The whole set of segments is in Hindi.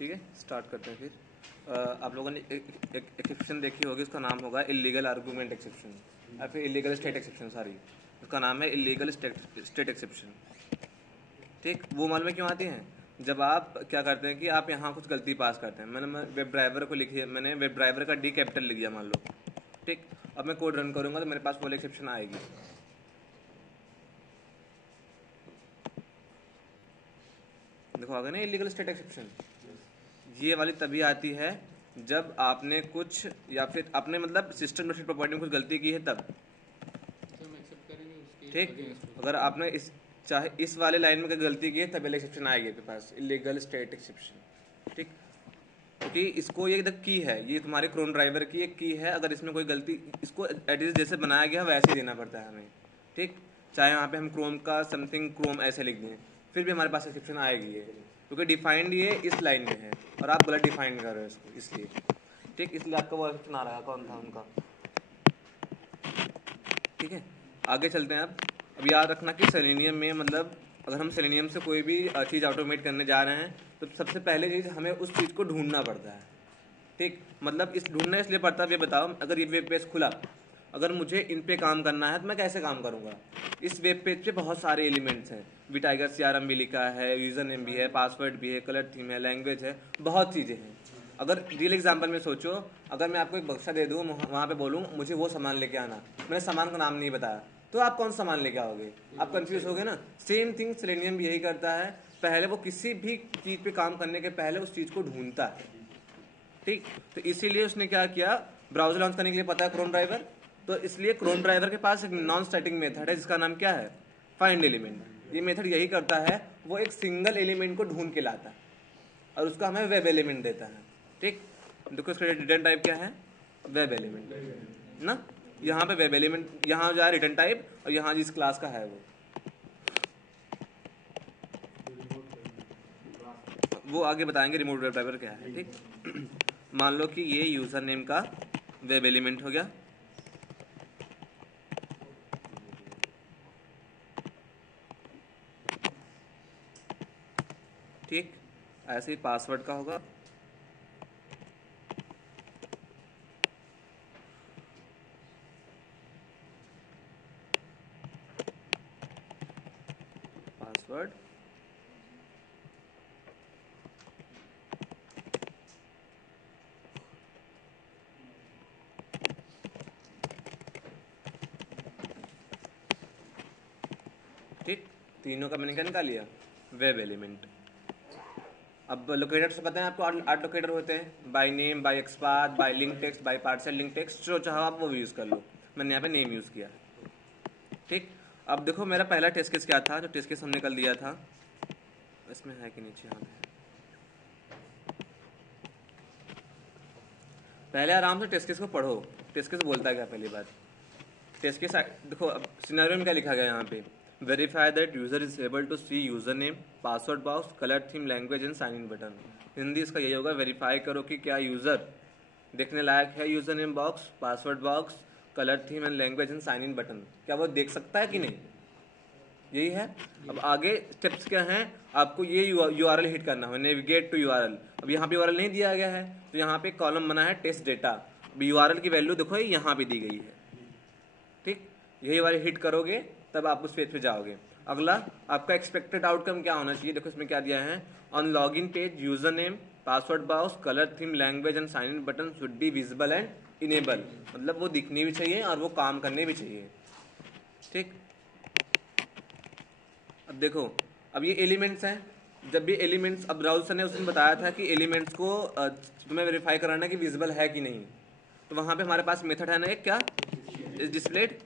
ठीक है, स्टार्ट करते हैं फिर। आप लोगों ने एक एक्सेप्शन देखी होगी, उसका नाम होगा इलीगल आर्गूमेंट एक्सेप्शन या फिर इलीगल स्टेट एक्सेप्शन, सॉरी उसका नाम है इलीगल स्टेट एक्सेप्शन। ठीक, वो मालूम है क्यों आती हैं? जब आप क्या करते हैं कि आप यहाँ कुछ गलती पास करते हैं। मैंने वेब ड्राइवर को लिखी है, मैंने वेब ड्राइवर का डी कैपिटल लिख दिया मान लो। ठीक, अब मैं कोड रन करूँगा तो मेरे पास वो एक्सेप्शन आएगी। देखो आ गया ना इलीगल स्टेट एक्सेप्शन। ये वाली तभी आती है जब आपने कुछ या फिर आपने मतलब सिस्टम डॉट प्रॉपर्टी में कुछ गलती की है तब। ठीक, अगर आपने इस चाहे इस वाले लाइन में कोई गलती की है तब एक्सेप्शन आएगी आपके पास, इलीगल स्टेट एक्सेप्शन। ठीक, क्योंकि इसको ये की है, ये तुम्हारे क्रोम ड्राइवर की एक की है। अगर इसमें कोई गलती, इसको एडिट जैसे बनाया गया वैसे ही देना पड़ता है हमें। ठीक, चाहे वहाँ पे हम क्रोम का समथिंग क्रोम ऐसे लिख दें फिर भी हमारे पास एक्सेप्शन आएगी ये, क्योंकि डिफाइंड ये इस लाइन में है और आप गलत डिफाइन कर रहे हो इसको, इसलिए। ठीक, इसलिए आपका वो एक्सेप्शन आ रहा है। कौन था उनका? ठीक है, आगे चलते हैं। अब याद रखना कि सेलेनियम में मतलब अगर हम सेलेनियम से कोई भी चीज़ ऑटोमेट करने जा रहे हैं तो सबसे पहले चीज़ हमें उस चीज़ को ढूंढना पड़ता है। ठीक, मतलब इस ढूंढना इसलिए पड़ता है, ये बताओ अगर ये वेब पेज खुला, अगर मुझे इन पे काम करना है तो मैं कैसे काम करूंगा? इस वेब पेज पे बहुत सारे एलिमेंट्स हैं, टाइगर CRM भी लिखा है, यूजर नेम भी है, पासवर्ड भी है, कलर थीम है, लैंग्वेज है, बहुत चीज़ें हैं। अगर रियल एग्जाम्पल में सोचो, अगर मैं आपको एक बक्सा दे दूँ, वहाँ पे बोलूँ मुझे वो सामान लेके आना, मैंने सामान का नाम नहीं बताया, तो आप कौन सा सामान लेके आओगे? आप कंफ्यूज हो गए ना। सेम थिंग सेलेनियम भी यही करता है, पहले वो किसी भी चीज़ पे काम करने के पहले उस चीज़ को ढूंढता है। ठीक, तो इसीलिए उसने क्या किया, ब्राउजर लॉन्च करने के लिए पता है क्रोम ड्राइवर, तो इसलिए क्रोम ड्राइवर के पास एक नॉन स्टैटिक मेथड है जिसका नाम क्या है? Find element. ये मेथड यही करता है, वो एक सिंगल एलिमेंट को ढूंढ के लाता है और उसका हमें वेब एलिमेंट देता है। ठीक, देखो इसका रिटर्न टाइप क्या है? वेब एलिमेंट ना। यहाँ पे वेब एलिमेंट, यहाँ जो है रिटर्न टाइप, और यहाँ जिस क्लास का है वो आगे बताएंगे रिमोट वेब ड्राइवर क्या है। ठीक, मान लो कि ये यूजर नेम का वेब एलिमेंट हो गया। ठीक, ऐसे ही पासवर्ड का होगा। पासवर्ड ठीक, तीनों का मैंने क्या निकाल लिया? Web element. अब लोकेटर से पता है आपको, 8 लोकेटर होते हैं, by name, by xpath, by link text, by partial link text, जो चाहो आप वो यूज़ कर लो। मैंने यहाँ पे नेम यूज़ किया। ठीक, अब देखो मेरा पहला टेस्ट केस क्या था, जो टेस्ट केस हमने कल दिया था, इसमें है कि नीचे? यहाँ पे पहले आराम से टेस्ट केस को पढ़ो। टेस्ट केस बोलता है क्या? पहली बात टेस्ट केस देखो, अब सिनेरियो में क्या लिखा गया यहाँ पे, verify that user is able to see user name, password box, colour theme, language and sign in button. Hindi इसका यही होगा, वेरीफाई करो कि क्या यूजर देखने लायक है, user name box, password box, colour theme and language and sign in button, क्या वो देख सकता है कि नहीं? यही है। अब आगे स्टेप्स क्या हैं, आपको ये URL हिट करना है, नेविगेट टू URL। अब यहाँ पे URL नहीं दिया गया है तो यहाँ पे कॉलम बना है टेस्ट डेटा। अब URL की वैल्यू देखो यहाँ पे दी गई है। ठीक, यही वाले हिट करोगे तब आप उस पेज पे जाओगे। अगला आपका एक्सपेक्टेड आउटकम क्या होना चाहिए, देखो इसमें क्या दिया है, on login page user name, password box, colour theme, language and sign in button should be visible and enable. मतलब वो दिखनी भी चाहिए और वो काम करने भी चाहिए। ठीक, अब देखो, अब ये एलिमेंट्स हैं, जब भी एलिमेंट्स, अब ब्राउजर ने उस दिन बताया था कि एलिमेंट्स को तुम्हें वेरीफाई कराना कि विजिबल है कि नहीं, तो वहां पे हमारे पास मेथड है ना एक, क्या इस डिस्प्लेड।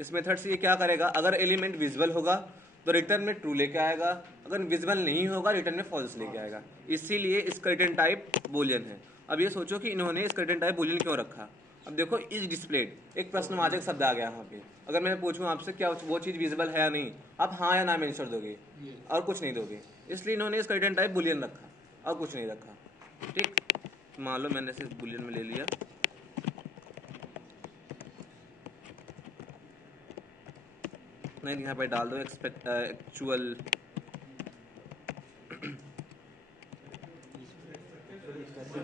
इस मेथड से ये क्या करेगा, अगर एलिमेंट विजिबल होगा तो रिटर्न में ट्रू लेके आएगा, अगर विजिबल नहीं होगा रिटर्न में फॉल्स लेके आएगा। इसीलिए इसका रिटर्न टाइप बूलियन है। अब ये सोचो कि इन्होंने इसका रिटर्न टाइप बूलियन क्यों रखा। अब देखो इस डिस्प्लेड, एक प्रश्नवाचक शब्द आ गया यहाँ पे, अगर मैं पूछूं आपसे क्या वो चीज विजिबल है या नहीं, आप हाँ या ना में आंसर दोगे और कुछ नहीं दोगे, इसलिए इन्होंने इसका रिटर्न टाइप बूलियन रखा और कुछ नहीं रखा। ठीक, मान लो मैंने सिर्फ बूलियन में ले लिया, नहीं यहाँ पे डाल दो एक्चुअल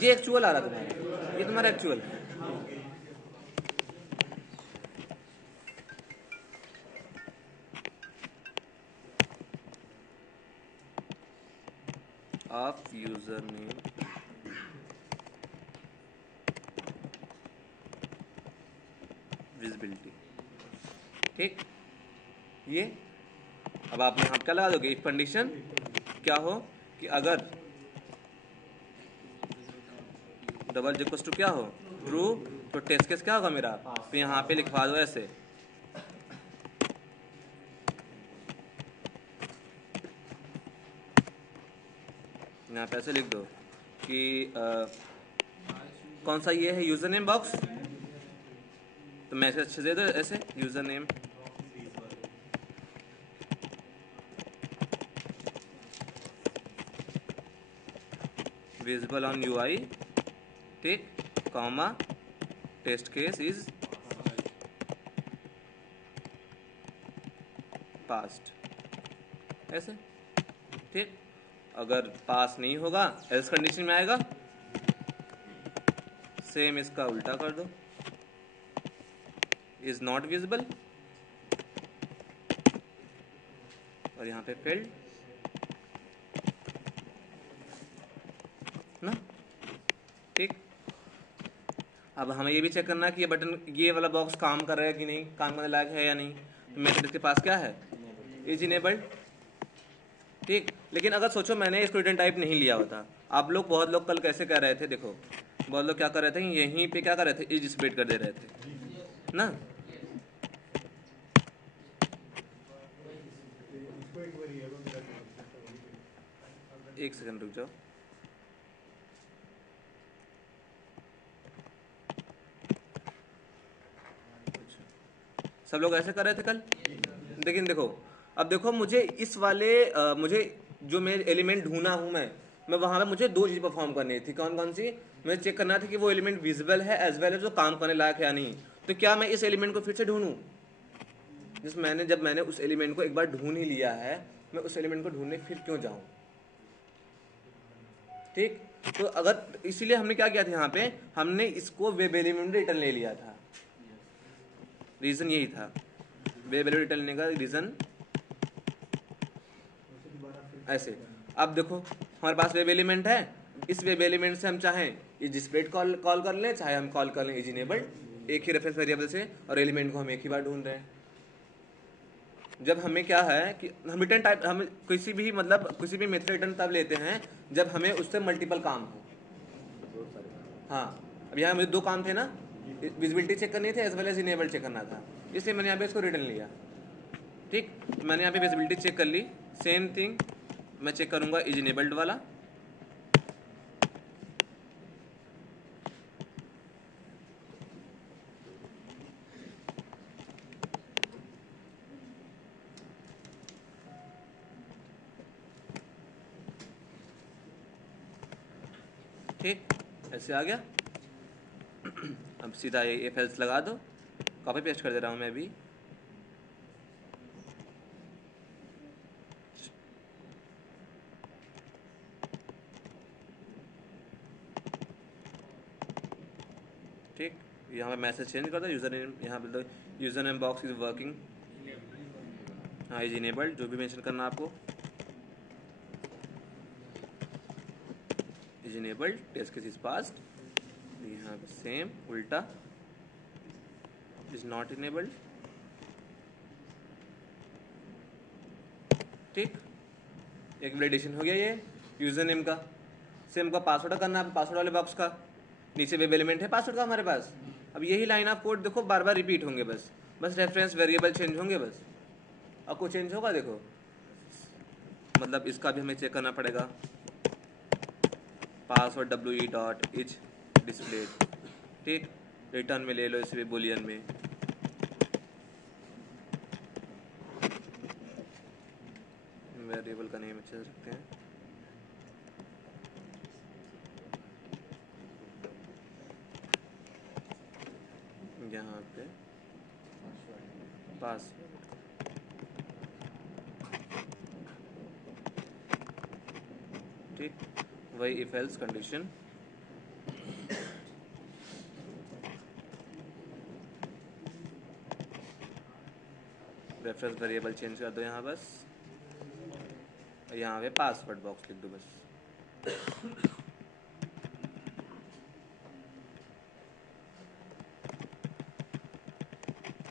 ये एक्चुअल आ रहा तुम्हारा, ये तुम्हारा एक्चुअल है। ऑफ यूजर नेम विजिबिलिटी, ठीक। ये अब आप यहाँ क्या लगा दोगे, इफ कंडीशन क्या हो कि अगर डबल इक्वल टू क्या हो, ट्रू, तो टेस्ट केस क्या होगा मेरा, तो यहाँ पे लिखवा दो ऐसे, यहाँ पे ऐसे लिख दो कि कौन सा ये है यूजर नेम बॉक्स, तो मैसेज अच्छे दे दो ऐसे, user name visible on UI, ठीक, comma test case is passed, ऐसे, ठीक। अगर पास नहीं होगा एल्स कंडीशन में आएगा, सेम इसका उल्टा कर दो, इज नॉट विजिबल, और यहाँ पे फेल्ड ना, ठीक। अब हमें ये भी चेक करना है कि ये बटन, ये वाला बॉक्स काम कर रहा है कि नहीं, काम करने लायक है या नहीं, तो मैसेज इसके पास क्या है, इज इनेबल्ड, ठीक। लेकिन अगर सोचो मैंने इसको रिटर्न टाइप नहीं लिया होता, आप लोग बहुत लोग कल कैसे कर रहे थे, देखो बहुत लोग क्या कर रहे थे, यहीं पे क्या कर रहे थे, इज स्प्लिट कर दे रहे थे ना, एक सेकंड रुक जाओ, सब लोग ऐसे कर रहे थे कल, लेकिन देखो अब देखो मुझे इस वाले मुझे जो मैं एलिमेंट ढूंढा हूं मैं वहां पे मुझे दो चीज परफॉर्म करनी थी, कौन कौन सी, मुझे चेक करना था कि वो एलिमेंट विजिबल है एज वेल एज जो काम करने लायक है या नहीं, तो क्या मैं इस एलिमेंट को फिर से ढूंढूं, जब मैंने उस एलिमेंट को एक बार ढूंढ ही लिया है, मैं उस एलिमेंट को ढूंढने फिर क्यों जाऊं, ठीक। तो अगर इसीलिए हमने क्या किया था, यहाँ पे हमने इसको वेब एलिमेंट रिटर्न ले लिया था, रीजन यही था, वेब एलिमेंट रिटर्न लेने का रीजन ऐसे। अब देखो हमारे पास वेब एलिमेंट है, इस वेब एलिमेंट से हम चाहें इज डिस्प्लेड कॉल कर लें, चाहे हम कॉल कर लें इज इनेबल्ड, एक ही रेफरेंस वेरिएबल से, और एलिमेंट को हम एक ही बार ढूंढ रहे हैं। जब हमें क्या है कि हम रिटर्न टाइप, हम किसी भी मतलब किसी भी मेथड रिटर्न तब लेते हैं जब हमें उससे मल्टीपल काम हो। हाँ, अब यहाँ मुझे दो काम थे ना, विजिबिलिटी चेक करनी थी as well as enable check करना था, इसलिए मैंने यहाँ पे इसको रिटर्न लिया, ठीक। मैंने यहाँ पे विजिबिलिटी चेक कर ली, सेम थिंग मैं चेक करूंगा इज इनेबल्ड वाला, ठीक, ऐसे आ गया। अब सीधा ये इफ एल्स लगा दो, कॉपी पेस्ट कर दे रहा हूं मैं अभी, ठीक। यहाँ पे मैसेज चेंज कर दो, यूजर नेम यहाँ पे दो, user name box is working, हाँ इज इनेबल्ड, जो भी मेंशन करना आपको, is enabled, test case is passed, यहाँ पे सेम उल्टा, इज नॉट इनेबल्ड, ठीक। एक वैलिडेशन हो गया ये यूजर नेम का, सेम का पासवर्ड करना है, पासवर्ड वाले बॉक्स का, नीचे वेब एलिमेंट है पासवर्ड का हमारे पास। अब यही लाइन ऑफ कोड देखो बार बार रिपीट होंगे, बस रेफरेंस वेरिएबल चेंज होंगे बस, अब कुछ चेंज होगा देखो, मतलब इसका भी हमें चेक करना पड़ेगा, password WE dot is display, ठीक। रिटर्न में ले लो इसे बुलियन में, वेरिएबल का नेम अच्छे से रखते हैं, यहाँ पे पासवर्ड, ठीक। वही if else condition reference variable change कर दो यहाँ बस, यहाँ पे पासवर्ड बॉक्स लिख दो बस।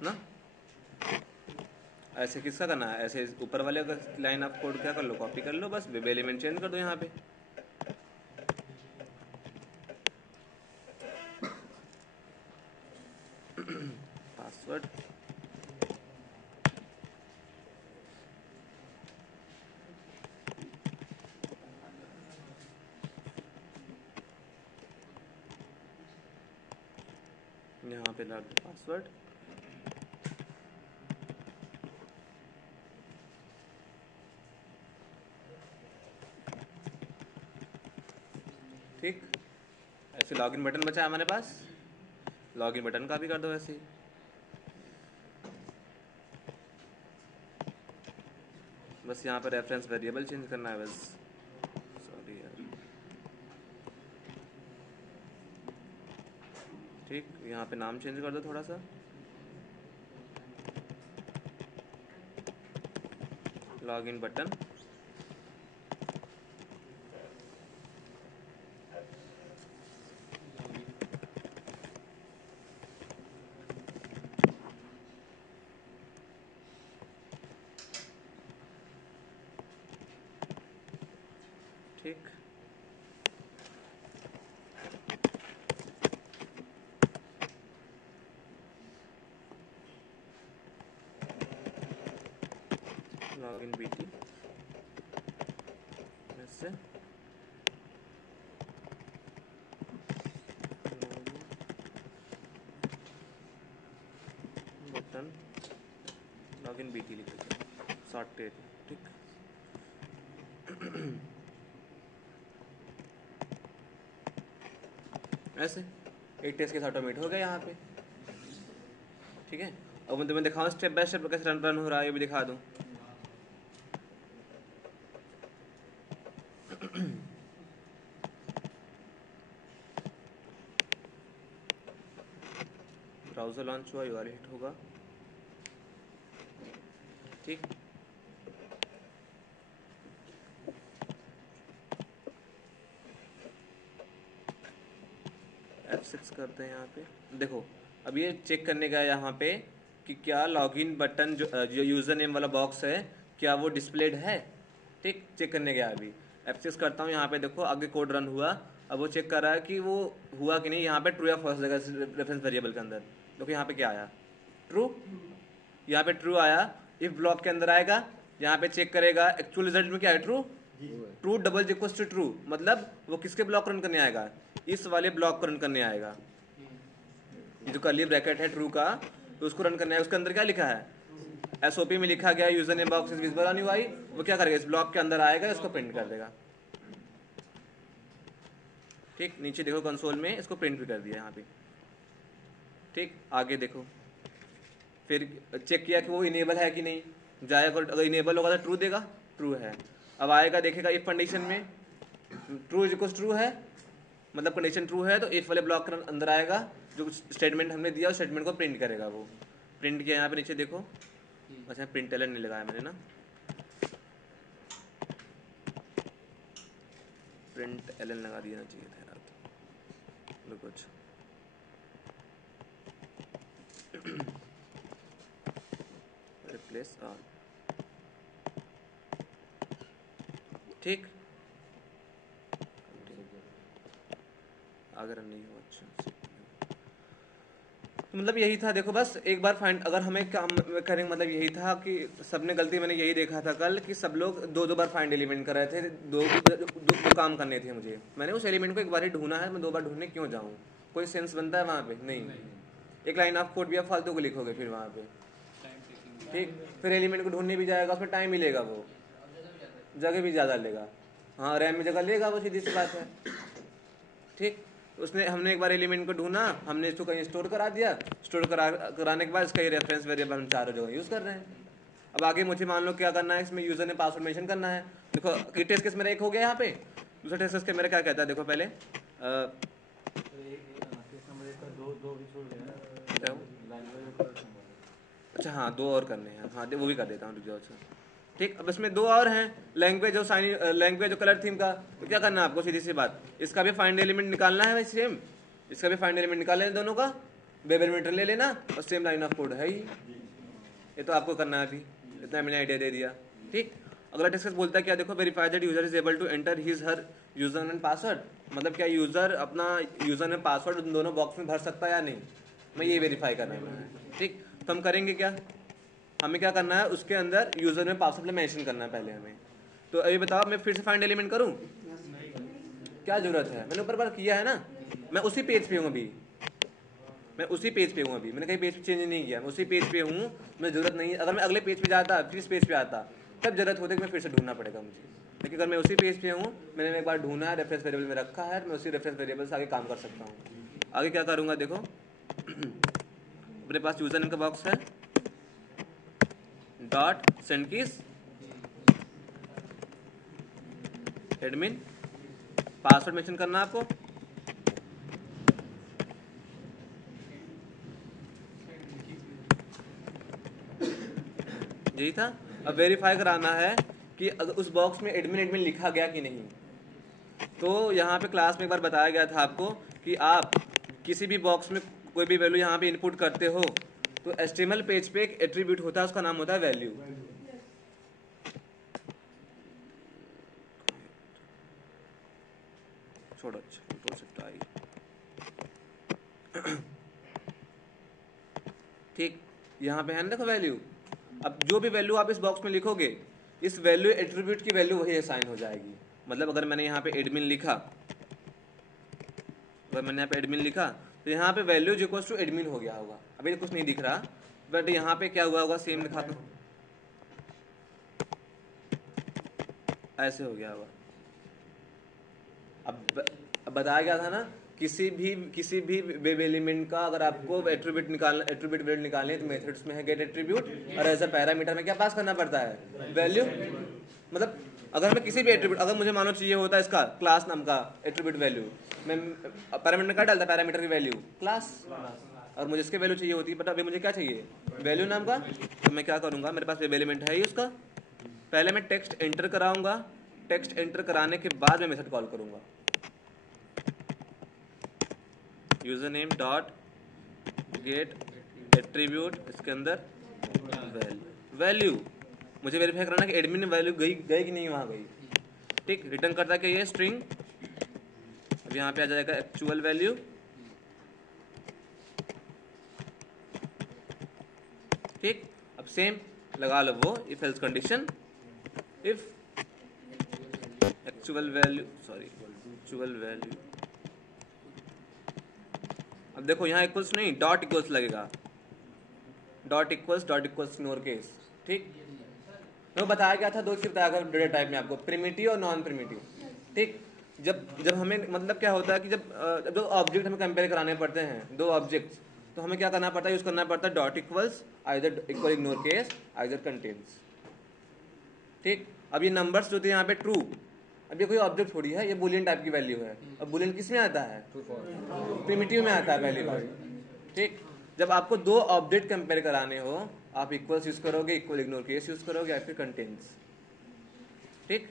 ना ऐसे किसका करना है, ऐसे ऊपर वाले का लाइन ऑफ कोड क्या कर लो, कॉपी कर लो बस, वेब एलिमेंट चेंज कर दो यहाँ पे। पासवर्ड यहाँ पे डाल दो पासवर्ड, ठीक। ऐसे लॉगिन बटन बचा है हमारे पास, लॉगिन बटन का भी कर दो ऐसे ही। बस यहाँ पर रेफरेंस वेरिएबल चेंज करना है बस, सॉरी यार, ठीक। यहाँ पे नाम चेंज कर दो थोड़ा सा, लॉगिन बटन, ठीक। लॉगिन बीटी ऐसे, बटन लॉगिन बीटी लिख दो, सॉर्टेड, ठीक। ऐसे एक टेस्ट केस ऑटोमेट हो गया यहाँ पे, ठीक है। अब मैं तुम्हें दिखाऊँ स्टेप बाय स्टेप कैसे रन हो रहा है, ये भी दिखा दूँ। ब्राउजर लॉन्च हुआ, यूआरएल हिट होगा, ठीक। F6 करते हैं यहाँ पे, देखो अब ये चेक करने का है यहाँ पे कि क्या लॉगिन बटन जो यूजर नेम वाला बॉक्स है क्या वो डिस्प्लेड है, ठीक। चेक करने गया अभी F6 करता हूँ, यहाँ पे देखो आगे कोड रन हुआ। अब वो चेक कर रहा है कि वो हुआ कि नहीं, यहाँ पे ट्रू या फॉल्स देगा रेफरेंस वेरिएबल के अंदर। देखो यहाँ पे क्या आया, ट्रू, यहाँ पे ट्रू आया। इफ ब्लॉक के अंदर आएगा, यहाँ पे चेक करेगा एक्चुअल रिजल्ट में क्या है, true, true double equals to true, मतलब वो किसके ब्लॉक रन करने आएगा, इस वाले ब्लॉक को रन करने आएगा। जो कर्ली ब्रैकेट है ट्रू का, तो उसको रन करना है। उसके अंदर क्या लिखा है, एसओपी में लिखा गया user name box is visible on UI. वो क्या करेगा, इस ब्लॉक के अंदर आएगा, इसको प्रिंट कर देगा, ठीक। नीचे देखो कंसोल में इसको प्रिंट भी कर दिया यहाँ पे, ठीक। आगे देखो, फिर चेक किया कि वो इनेबल है कि नहीं, जाएगा, अगर इनेबल होगा तो ट्रू देगा, ट्रू है। अब आएगा देखेगा इफ कंडीशन में ट्रू इज इक्वल ट्रू है, मतलब कंडीशन ट्रू है, तो इफ वाले ब्लॉक के अंदर आएगा, जो स्टेटमेंट हमने दिया उस स्टेटमेंट को प्रिंट करेगा। वो प्रिंट किया यहाँ पे नीचे देखो, अच्छा प्रिंट एलन नहीं लगाया मैंने ना, प्रिंट एलन लगा देना चाहिए था यार, तो कुछ रिप्लेस ऑल, ठीक। अगर नहीं हो अच्छा, तो मतलब यही था। देखो बस एक बार फाइंड, अगर हमें काम करेंगे, मतलब यही था कि सबने गलती, मैंने यही देखा था कल कि सब लोग दो बार फाइंड एलिमेंट कर रहे थे, दो काम करने थे मुझे। मैंने उस एलिमेंट को एक बार ही ढूंढा है, मैं 2 बार ढूंढने क्यों जाऊँ, कोई सेंस बनता है वहाँ पे, नहीं। एक लाइन ऑफ कोड भी आप फालतू को लिखोगे फिर वहाँ पे, ठीक। फिर एलिमेंट को ढूंढने भी जाएगा, उसमें टाइम भी लेगा, वो जगह भी ज़्यादा लेगा, हाँ रैम में जगह लेगा, वो सीधी सी बात है, ठीक। उसने हमने एक बार एलिमेंट को ढूंढा, हमने इसको कहीं स्टोर करा दिया, स्टोर कराने के बाद इसका ये रेफरेंस वेरिएबल हम चारों जगह यूज़ कर रहे हैं। अब आगे मुझे मान लो क्या करना है, इसमें यूज़र ने पासवर्ड मेंशन करना है। देखो टेस्ट केस मेरा एक हो गया यहाँ पे, दूसरा टेस्ट केस मेरा क्या कहता है, देखो पहले अच्छा हाँ, 2 और करने हैं, हाँ वो भी कर देता हूँ, रुक जाओ। अच्छा ठीक, अब इसमें 2 और हैं, लैंग्वेज और साइन, लैंग्वेज और कलर थीम का। तो क्या करना है आपको, सीधी सी बात, इसका भी फाइंड एलिमेंट निकालना है भाई सेम, इसका भी फाइंड एलिमेंट निकाल लेना दोनों का, बेबेलमीटर ले लेना और सेम लाइन ऑफ कोड है ही, ये तो आपको करना है अभी, इतना मैंने आइडिया दे दिया। ठीक, अगला टेक्स्ट बोलता है क्या, देखो, verify that user is able to enter his her user and password, मतलब क्या यूजर अपना यूजर एंड पासवर्ड उन दोनों बॉक्स में भर सकता है या नहीं, मैं ये वेरीफाई करना है। ठीक, तो हम करेंगे क्या, हमें क्या करना है, उसके अंदर यूजर में पासवर्ड मेंशन करना है पहले हमें। तो अभी बताओ, मैं फिर से फाइंड एलिमेंट करूं, क्या जरूरत है, मैंने ऊपर किया है ना, मैं उसी पेज पे हूँ अभी, मैं उसी पेज पे हूँ अभी, मैंने कहीं पेज चेंज नहीं किया, मैं उसी पेज पे हूँ, मुझे जरूरत नहीं है। अगर मैं अगले पेज पे जाता, फिर इस पेज पे आता, तब जरूरत होती है कि मैं फिर से ढूंढना पड़ेगा मुझे। लेकिन अगर मैं उसी पेज पे हूँ, मैंने एक बार ढूंढा है, रेफरेंस वेरिएबल में रखा है, मैं उसी रेफरेंस वेरिएबल से आगे काम कर सकता हूँ। आगे क्या करूँगा, देखो अपने पास यूजर नेम का बॉक्स है, dot send keys admin, password mention करना है आपको, यही था। अब वेरीफाई कराना है कि अगर उस बॉक्स में एडमिन एडमिन लिखा गया कि नहीं। तो यहाँ पे क्लास में एक बार बताया गया था आपको कि आप किसी भी बॉक्स में कोई भी वैल्यू यहाँ पे इनपुट करते हो, तो एचटीएमएल पेज पे एक एट्रीब्यूट होता है, उसका नाम होता है वैल्यू। छोड़ो, कंट्रोल शिफ्ट आई। ठीक, यहाँ पे है ना, देखो वैल्यू। अब जो भी वैल्यू आप इस बॉक्स में लिखोगे, इस वैल्यू एट्रीब्यूट की वैल्यू वही असाइन हो जाएगी। मतलब अगर मैंने यहाँ पे एडमिन लिखा, अगर मैंने यहाँ पे एडमिन लिखा, तो यहाँ पे वैल्यू इक्वल्स टू एडमिन हो गया होगा। अभी कुछ नहीं दिख रहा, बट यहाँ पे क्या हुआ होगा, सेम दिखाता हूँ, ऐसे हो गया होगा। अब बताया गया था ना, किसी भी वेब एलिमेंट का अगर आपको एट्रीब्यूट वैल्यू निकालनी है, तो मेथड्स में है गेट एट्रीब्यूट, और एज अ पैरामीटर में क्या पास करना पड़ता है, वैल्यू। मतलब अगर हमें किसी भी एट्रीब्यूट, अगर मुझे मानो चाहिए होता है इसका क्लास नाम का एट्रीब्यूट वैल्यू, मैं पैरामीटर में क्या डालता, पैरामीटर की वैल्यू क्लास, और मुझे इसके वैल्यू चाहिए होती है, बट अभी मुझे क्या चाहिए, वैल्यू नाम का। तो मैं क्या करूंगा, मेरे पास वेब एलिमेंट है ही उसका, पहले मैं टेक्स्ट एंटर कराऊंगा, टेक्स्ट एंटर कराने के बाद मैं मेथड कॉल करूंगा, user name dot gate attribute, इसके अंदर वैल्यू मुझे वेरीफाई कराना कि एडमिन वैल्यू गई कि नहीं, वहां गई। ठीक, रिटर्न करता है कि ये स्ट्रिंग, अब यहाँ पे आ जाएगा एक्चुअल वैल्यू। ठीक, अब सेम लगा लो वो if else condition, if actual value अब देखो यहाँ इक्वल्स नहीं, डॉट इक्वल्स लगेगा, डॉट इक्वल्स इग्नोर केस। ठीक, तो बताया गया था, 2 चीज बताया गया डेटा टाइप में आपको, प्रिमिटिव और नॉन प्रिमिटिव। ठीक, जब हमें मतलब क्या होता है कि जब दो ऑब्जेक्ट हमें कंपेयर कराने पड़ते हैं, 2 ऑब्जेक्ट्स, तो हमें क्या करना पड़ता है, यूज करना पड़ता है dot equals either equal ignore case either contains. ठीक, अब ये नंबर्स जो थे यहाँ पे ट्रू, अब ये कोई ऑब्जेक्ट थोड़ी है, ये बुलियन टाइप की वैल्यू है। अब बुलियन किस में आता है, प्रिमिटिव में आता है पहली बार। ठीक, जब आपको 2 ऑब्जेक्ट कंपेयर कराने हो, आप इक्वल्स यूज करोगे, इक्वल इग्नोर केस यूज करोगे, या फिर कंटेन्स। ठीक,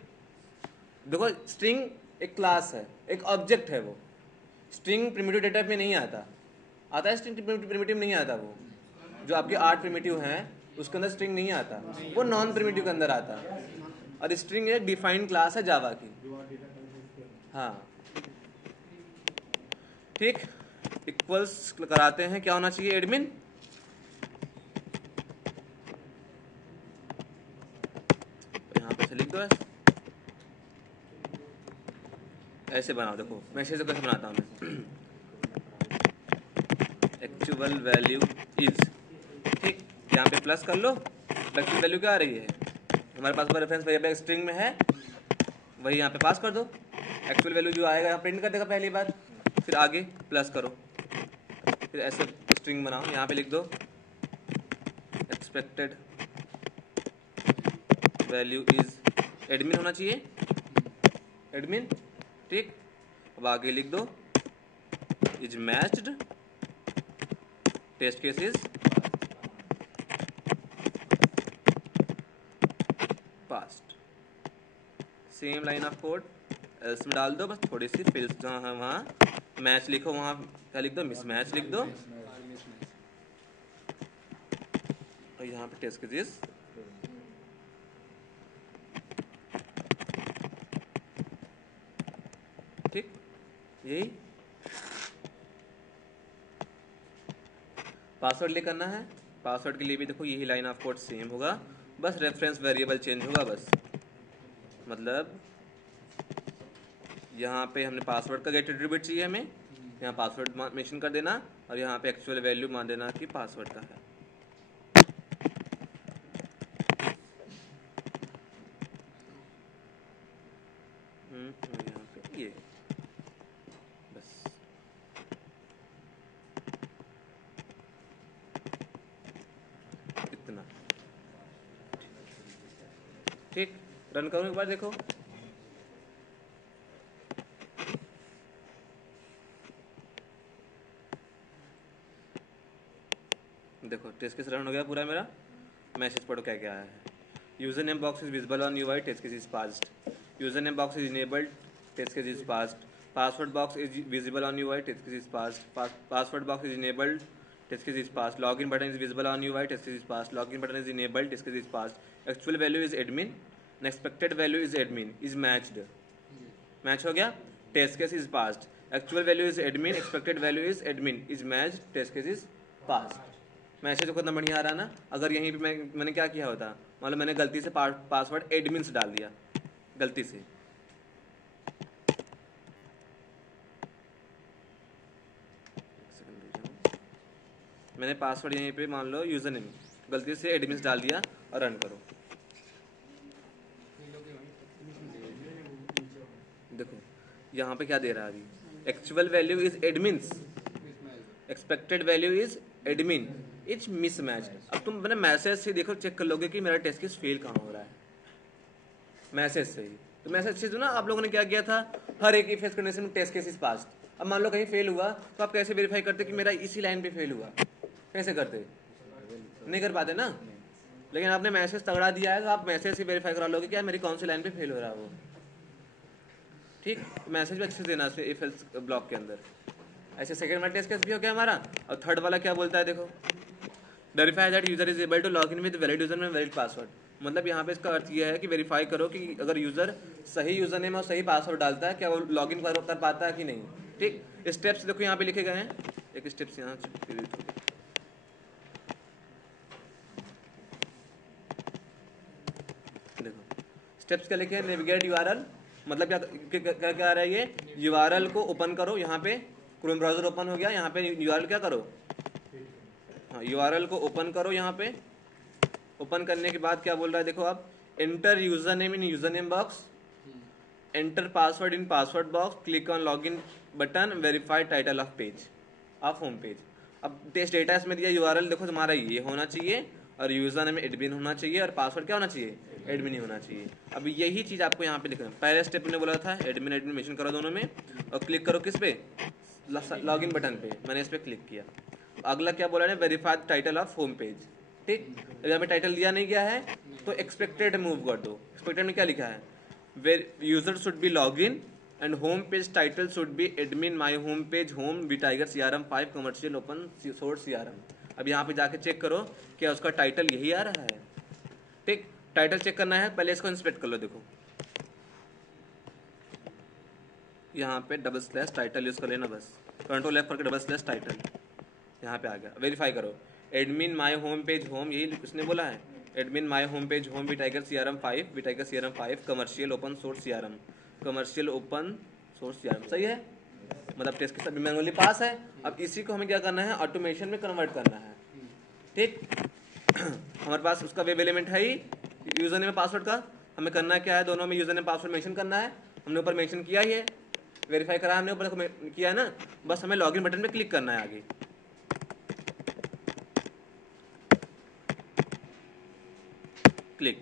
देखो स्ट्रिंग एक क्लास है, एक ऑब्जेक्ट है, वो स्ट्रिंग प्रिमिटिव डेटा में नहीं आता है स्ट्रिंग प्रिमिटिव नहीं आता, वो जो आपके 8 प्रिमिटिव हैं उसके अंदर स्ट्रिंग नहीं आता, वो नॉन प्रिमिटिव के अंदर आता है। और स्ट्रिंग एक डिफाइंड क्लास है जावा की। हाँ ठीक, इक्वल्स कराते हैं, क्या होना चाहिए, एडमिन। यहाँ पे से लिख दो ऐसे बनाओ, देखो मैं ऐसे कैसे बनाता हूँ, मैं एक्चुअल वैल्यू इज, ठीक, यहाँ पे प्लस कर लो, एक्चुअल वैल्यू क्या आ रही है, हमारे पास रेफरेंस वेरिएबल स्ट्रिंग में है, वही यहाँ पे पास कर दो, एक्चुअल वैल्यू जो आएगा यहाँ प्रिंट कर देगा पहली बार, फिर आगे प्लस करो, फिर ऐसे स्ट्रिंग बनाओ, यहाँ पे लिख दो एक्सपेक्टेड वैल्यू इज एडमिन होना चाहिए, एडमिन। ठीक, अब आगे लिख दो is matched, test case is same line of code इसमें डाल दो, बस थोड़ी सी फिल्स जहाँ है वहाँ मैच लिखो, वहाँ क्या लिख दो, मिसमैच लिख दो, और यहाँ पे टेस्ट केसेस ठीक, यही पासवर्ड ले करना है। पासवर्ड के लिए भी देखो यही लाइन ऑफ कोड सेम होगा, बस रेफरेंस वेरिएबल चेंज होगा बस। मतलब यहाँ पे हमने पासवर्ड का गेट एट्रीब्यूट चाहिए हमें, यहाँ पासवर्ड मेंशन कर देना और यहाँ पे एक्चुअल वैल्यू मान देना कि पासवर्ड का है। यहाँ पे ये बस इतना ठीक। रन करूँ एक बार, देखो देखो टेस्ट केस रन हो गया पूरा मेरा। मैसेज पढ़ो क्या क्या है। User name box is visible on UI, test case is passed. User name box is enabled, test case is passed. Password box is visible on UI, test case is passed. Password box is enabled, test case is passed. Login button is visible on UI, test case is passed. Login button is enabled, test case is passed. Actual value is admin, expected value is admin, is matched, match हो गया, test case is passed. Actual value is admin, expected value is admin, is matched, test case is passed. Message तो कितना बढ़िया आ रहा है ना। अगर यहीं पे मैंने क्या किया होता, मतलब मैंने गलती से पासवर्ड एडमिन से डाल दिया, गलती से, मैंने पासवर्ड यहीं पे मान लो यूजर नेम गलती से एडमिन से डाल दिया और रन करो। देखो यहाँ पे क्या दे रहा है अभी, actual value is admins, expected value is admin, it's mismatch. अब तुम मैंने मैसेज से देखो चेक कर लोगे कि मेरा टेस्ट केस फेल कहाँ हो रहा है, मैसेज से ही। तो मैसेज से ना आप लोगों ने क्या किया था, हर एक इफ एल्स कंडीशन में टेस्ट केस इज पास्ड। अब मान लो कहीं फेल हुआ तो आप कैसे वेरीफाई करते कि मेरा इसी लाइन पे फेल हुआ, कैसे करते, नहीं कर पाते ना। लेकिन आपने मैसेज तगड़ा दिया है तो आप मैसेज से वेरीफाई करा लोगे क्या मेरी कौन सी लाइन पे फेल हो रहा है वो, ठीक। मैसेज भी अच्छे से देना इफ एल्स ब्लॉक के अंदर। ऐसे सेकंड वाला टेस्ट केस भी हो गया हमारा। और थर्ड वाला क्या बोलता है, देखो verify that user is able to log in with valid user name valid password. मतलब यहाँ पे इसका अर्थ यह है कि वेरीफाई करो कि अगर यूजर सही यूजर नेम और सही पासवर्ड डालता है क्या वो लॉग इन कर पाता है कि नहीं, ठीक। स्टेप्स देखो यहाँ पे लिखे गए हैं, एक स्टेप्स यहाँ देखो स्टेप्स क्या लिखे हैं, नेविगेट यूआरएल, मतलब क्या क्या आ रहा है ये, यूआरएल को ओपन करो। यहाँ पे क्रोम ब्राउजर ओपन हो गया, यहाँ पे यूआरएल क्या करो, हाँ यूआरएल को ओपन करो। यहाँ पे ओपन करने के बाद क्या बोल रहा है, देखो आप enter user name in user name box, enter password in password box, click on login button, verify title of page of home page. अब टेस्ट डेटा इसमें दिया, यूआरएल देखो तुम्हारा ये होना चाहिए और यूजर नेम एडमिन होना चाहिए और पासवर्ड क्या होना चाहिए, एडमिन ही होना चाहिए। अब यही चीज आपको यहाँ पे लिखना है। पहले स्टेप में बोला था एडमिन एडमिन मेंशन करो दोनों में, और क्लिक करो किस पे, लॉगिन बटन पे। मैंने इस पे क्लिक किया। अगला क्या बोला है, verify title of home page, ठीक। यहाँ पे टाइटल दिया नहीं गया है तो एक्सपेक्टेड मूव कर दो। एक्सपेक्टेड में क्या लिखा है, user should be log in and home page title should be admin my home page home vtiger CRM 5 commercial open source CRM। अब यहाँ पे जाके चेक करो क्या उसका टाइटल यही आ रहा है, ठीक। टाइटल चेक करना है, पहले इसको इंस्पेक्ट कर लो। देखो यहाँ पे डबल स्लैश टाइटल यूज कर लेना, बस कंट्रोल F करके डबल स्लैश टाइटल यहाँ पे आ गया। वेरीफाई करो, admin my home page home, यही उसने बोला है, admin my home page home vtiger CRM 5 commercial open source CRM, commercial open source CRM, सही है। मतलब टेस्ट के सभी मैनुअली पास है। अब इसी को हमें क्या करना है, ऑटोमेशन में कन्वर्ट करना है, ठीक। हमारे पास उसका वेब एलिमेंट है ही, यूजर नेम पासवर्ड का। हमें करना क्या है, दोनों में यूजर नेम पासवर्ड मेंशन करना है। हमने ऊपर मेंशन किया ही है, वेरीफाई करा हमने ऊपर किया है ना, बस हमें लॉगिन बटन पे क्लिक करना है आगे। क्लिक,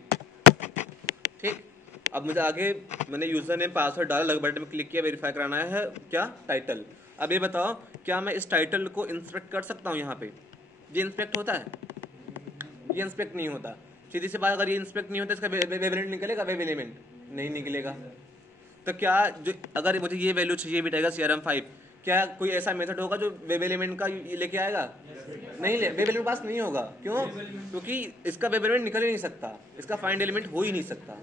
ठीक। अब मुझे आगे मैंने यूजर नेम पासवर्ड डाला, लॉगिन बटन पे क्लिक किया, वेरीफाई कराना है क्या, टाइटल। अब ये बताओ क्या मैं इस टाइटल को इंस्पेक्ट कर सकता हूँ, यहाँ पे ये इंस्पेक्ट होता है, ये इंस्पेक्ट नहीं होता। सीधी सी बात, अगर ये इंस्पेक्ट नहीं होता इसका वेब एलिमेंट निकलेगा, वेब एलिमेंट नहीं निकलेगा। तो क्या जो अगर मुझे ये वैल्यू चाहिए बीटा का CRM5, क्या कोई ऐसा मेथड होगा जो वेब एलिमेंट का लेके आएगा? नहीं ले, वेब एलिमेंट पास नहीं होगा। क्यों? क्योंकि इसका वेब एलिमेंट निकल ही नहीं सकता, इसका फाइंड एलिमेंट हो ही नहीं सकता।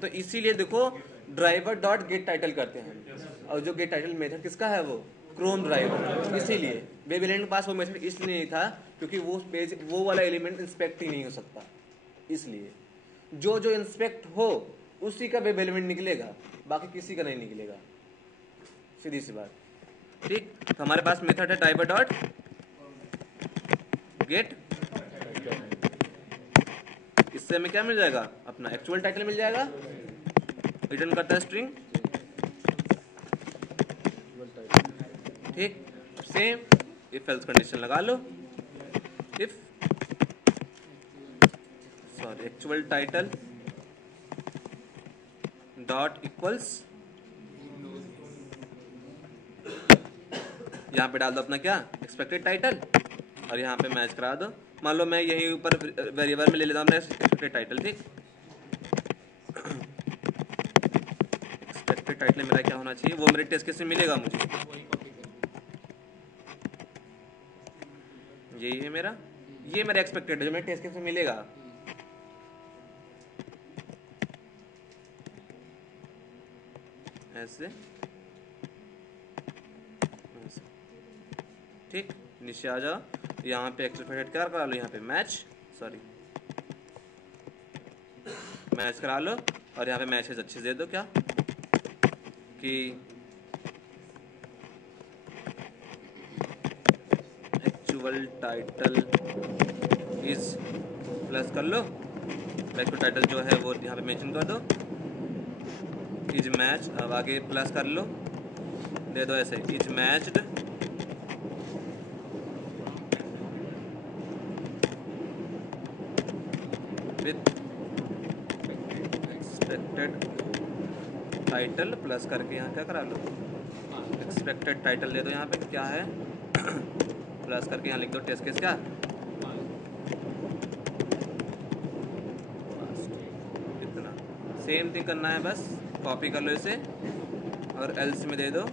तो इसीलिए देखो ड्राइवर डॉट गेट टाइटल करते हैं, और जो गेट टाइटल मेथड किसका है? वो क्रोम ड्राइवर। इसीलिए वेब एलिमेंट के पास वो मेथड इसलिए नहीं था क्योंकि वो पेज, वो वाला एलिमेंट इंस्पेक्ट ही नहीं हो सकता। इसलिए जो जो इंस्पेक्ट हो उसी का वेब एलिमेंट निकलेगा, बाकी किसी का नहीं निकलेगा। सीधी सी बात। ठीक, तो हमारे पास मेथड है ड्राइवर डॉट गेट, इससे हमें क्या मिल जाएगा? अपना एक्चुअल टाइटल मिल जाएगा, रिटर्न करता है स्ट्रिंग। ठीक, सेम इफ एल्स कंडीशन लगा लो, if sorry actual title dot equals, यहाँ पे डाल दो अपना क्या एक्सपेक्टेड टाइटल, और यहाँ पे मैच करा दो। मान लो मैं यहीं ऊपर वेरिएबल में ले लेता हूँ एक्सपेक्टेड टाइटल। ठीक, एक्सपेक्टेड टाइटल मेरा क्या होना चाहिए? वो मेरे टेस्ट केस में मिलेगा मुझे, यही है मेरा, ये मेरा एक्सपेक्टेड है जो मेरे टेस्ट केस में मिलेगा। ऐसे ठीक, नीचे आ जाओ, यहाँ पे एक्सपेक्टेड क्या करा लो, यहाँ पे मैच, सॉरी मैच करा लो, और यहाँ पे मैसेज अच्छे से दे दो क्या कि एक्चुअल टाइटल इज प्लस कर लो, एक्चुअल टाइटल जो है वो यहाँ पे मेंशन कर दो, इज मैच, अब आगे प्लस कर लो, दे दो ऐसे is matched with expected title, plus करके यहाँ क्या करा लो एक्सपेक्टेड टाइटल दे दो, यहाँ पे क्या है प्लस करके यहाँ लिख दो टेस्ट केस क्या, इतना सेम थिंग करना है, बस कॉपी कर लो इसे और एल्स में दे दो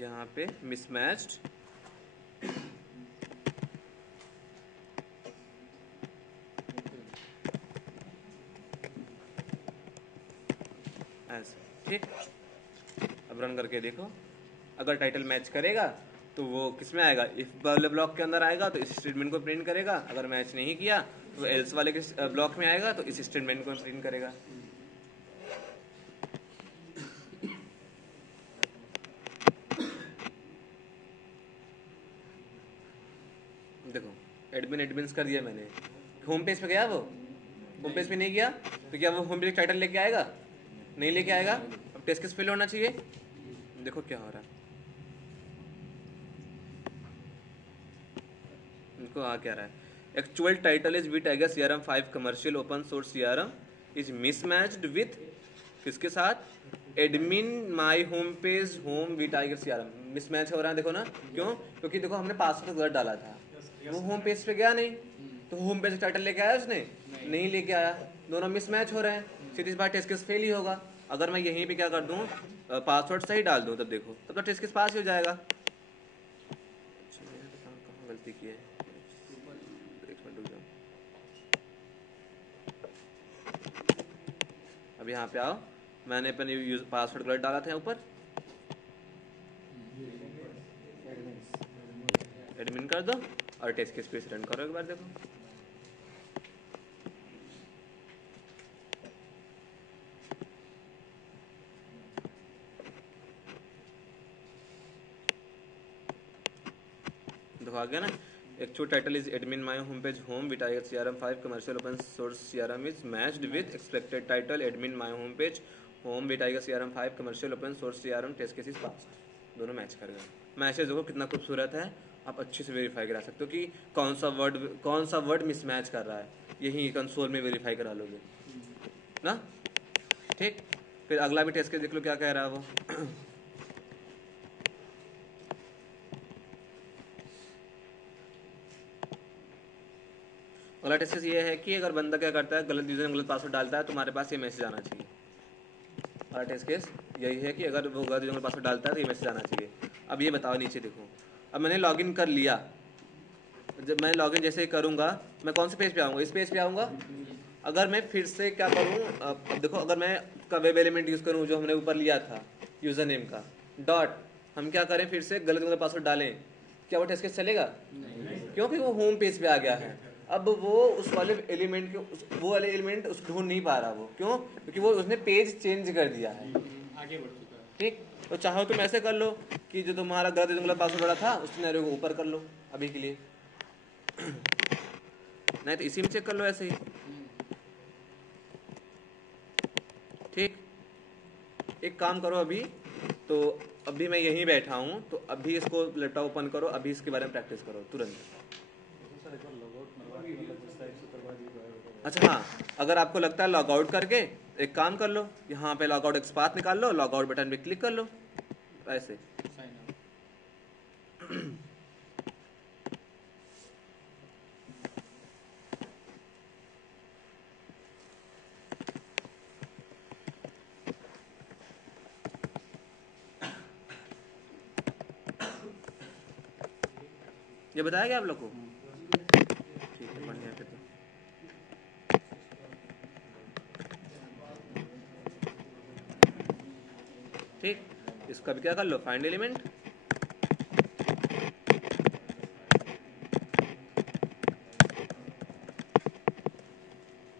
यहाँ पे मिसमैच्ड, ठीक। अब रन करके देखो, अगर टाइटल मैच करेगा तो वो किस में आएगा? इफ वाले ब्लॉक के अंदर आएगा तो इस स्टेटमेंट को प्रिंट करेगा, अगर मैच नहीं किया तो एल्स वाले के ब्लॉक में आएगा तो इस स्टेटमेंट को प्रिंट करेगा। देखो एडमिन्स कर दिया मैंने, होम पेज पे गया, वो होम पेज पे नहीं गया तो क्या वो होम पेज टाइटल लेके आएगा? नहीं लेके आएगा। अब टेस्ट केस फेल होना चाहिए। देखो क्या हो रहा है, इनको आ क्या रहा है, actual title is vtiger CRM5 commercial open source CRM is mismatched with किसके साथ? Admin my home page home vtiger CRM। Mismatch हो रहा है, देखो ना क्यों? क्योंकि देखो हमने पासवर्ड गलत डाला था, वो होम पेज पे गया नहीं, तो होम पेज टाइटल लेके आया उसने? नहीं लेके आया, दोनों मिसमैच हो रहे हैं, सीधी बात टेस्ट केस फेल ही होगा। अगर मैं यहीं पे क्या कर दूं, पासवर्ड सही डाल दूं, तब देखो तब तो टेस्ट केस पास ही हो जाएगा। कहाँ गलती की है, अब यहाँ पे आओ, मैंने अपने पासवर्ड गलत डाला था ऊपर, एडमिन कर दो और टेस्ट केस पे रन करो एक बार, देखो देखो आ गया ना। Actual title is admin my home page home vtiger CRM5 commercial open source CRM is matched with expected title admin my home page home vtiger CRM5 commercial open source CRM test case is pass, दोनों मैच कर गए। मैसेज देखो कितना खूबसूरत है, आप अच्छे से वेरीफाई करा सकते हो कि कौन सा वर्ड मिसमैच कर रहा है, यही कंसोल में वेरीफाई करा लोगे ना। ठीक, फिर अगला भी टेस्ट केस देख लो क्या कह रहा है वो। अगला टेस्ट केस ये है कि अगर बंदा क्या करता है, गलत यूजर गलत पासवर्ड डालता है, तुम्हारे पास ये मैसेज आना चाहिए। अगला टेस्ट केस यही है कि अगर वो गलत यूजर पासवर्ड डालता है तो ये मैसेज आना चाहिए। अब ये बताओ, नीचे देखो, अब मैंने लॉगिन कर लिया, जब मैं लॉगिन जैसे करूँगा मैं कौन से पेज पे आऊँगा, इस पेज पे आऊँगा। अगर मैं फिर से क्या करूँ, अब देखो, अगर मैं का वेब एलिमेंट यूज़ करूँ जो हमने ऊपर लिया था यूज़र नेम का डॉट, हम क्या करें, फिर से गलत पासवर्ड डालें, क्या वो टेस्ट केस चलेगा? क्योंकि वो होम पेज पे आ गया है। अब वो उस वाले एलिमेंट के वो वाले एलिमेंट उस ढूंढ नहीं पा रहा, वो क्यों? क्योंकि वो उसने पेज चेंज कर दिया है, आगे बढ़ चुका है। ठीक। तो चाहो तुम ऐसे कर लो कि जो तुम्हारा गलत पासवर्ड वाला था उस सिनेरियो को ऊपर कर लो अभी के लिए, नहीं तो इसी में चेक कर लो ऐसे ही, ठीक। एक काम करो अभी, तो अभी मैं यहीं बैठा हूँ, तो अभी इसको लैपटॉप ओपन करो, अभी इसके बारे में प्रैक्टिस करो तुरंत। अच्छा हाँ, अगर आपको लगता है लॉग आउट करके, एक काम कर लो, यहाँ पे लॉग आउट एक्सपाथ निकाल लो, लॉग आउट बटन पे क्लिक कर लो ऐसे। ये बताया क्या आप लोग को? ठीक है, बढ़िया फिर तो। ठीक, इसका भी क्या कर लो, फाइंड एलिमेंट।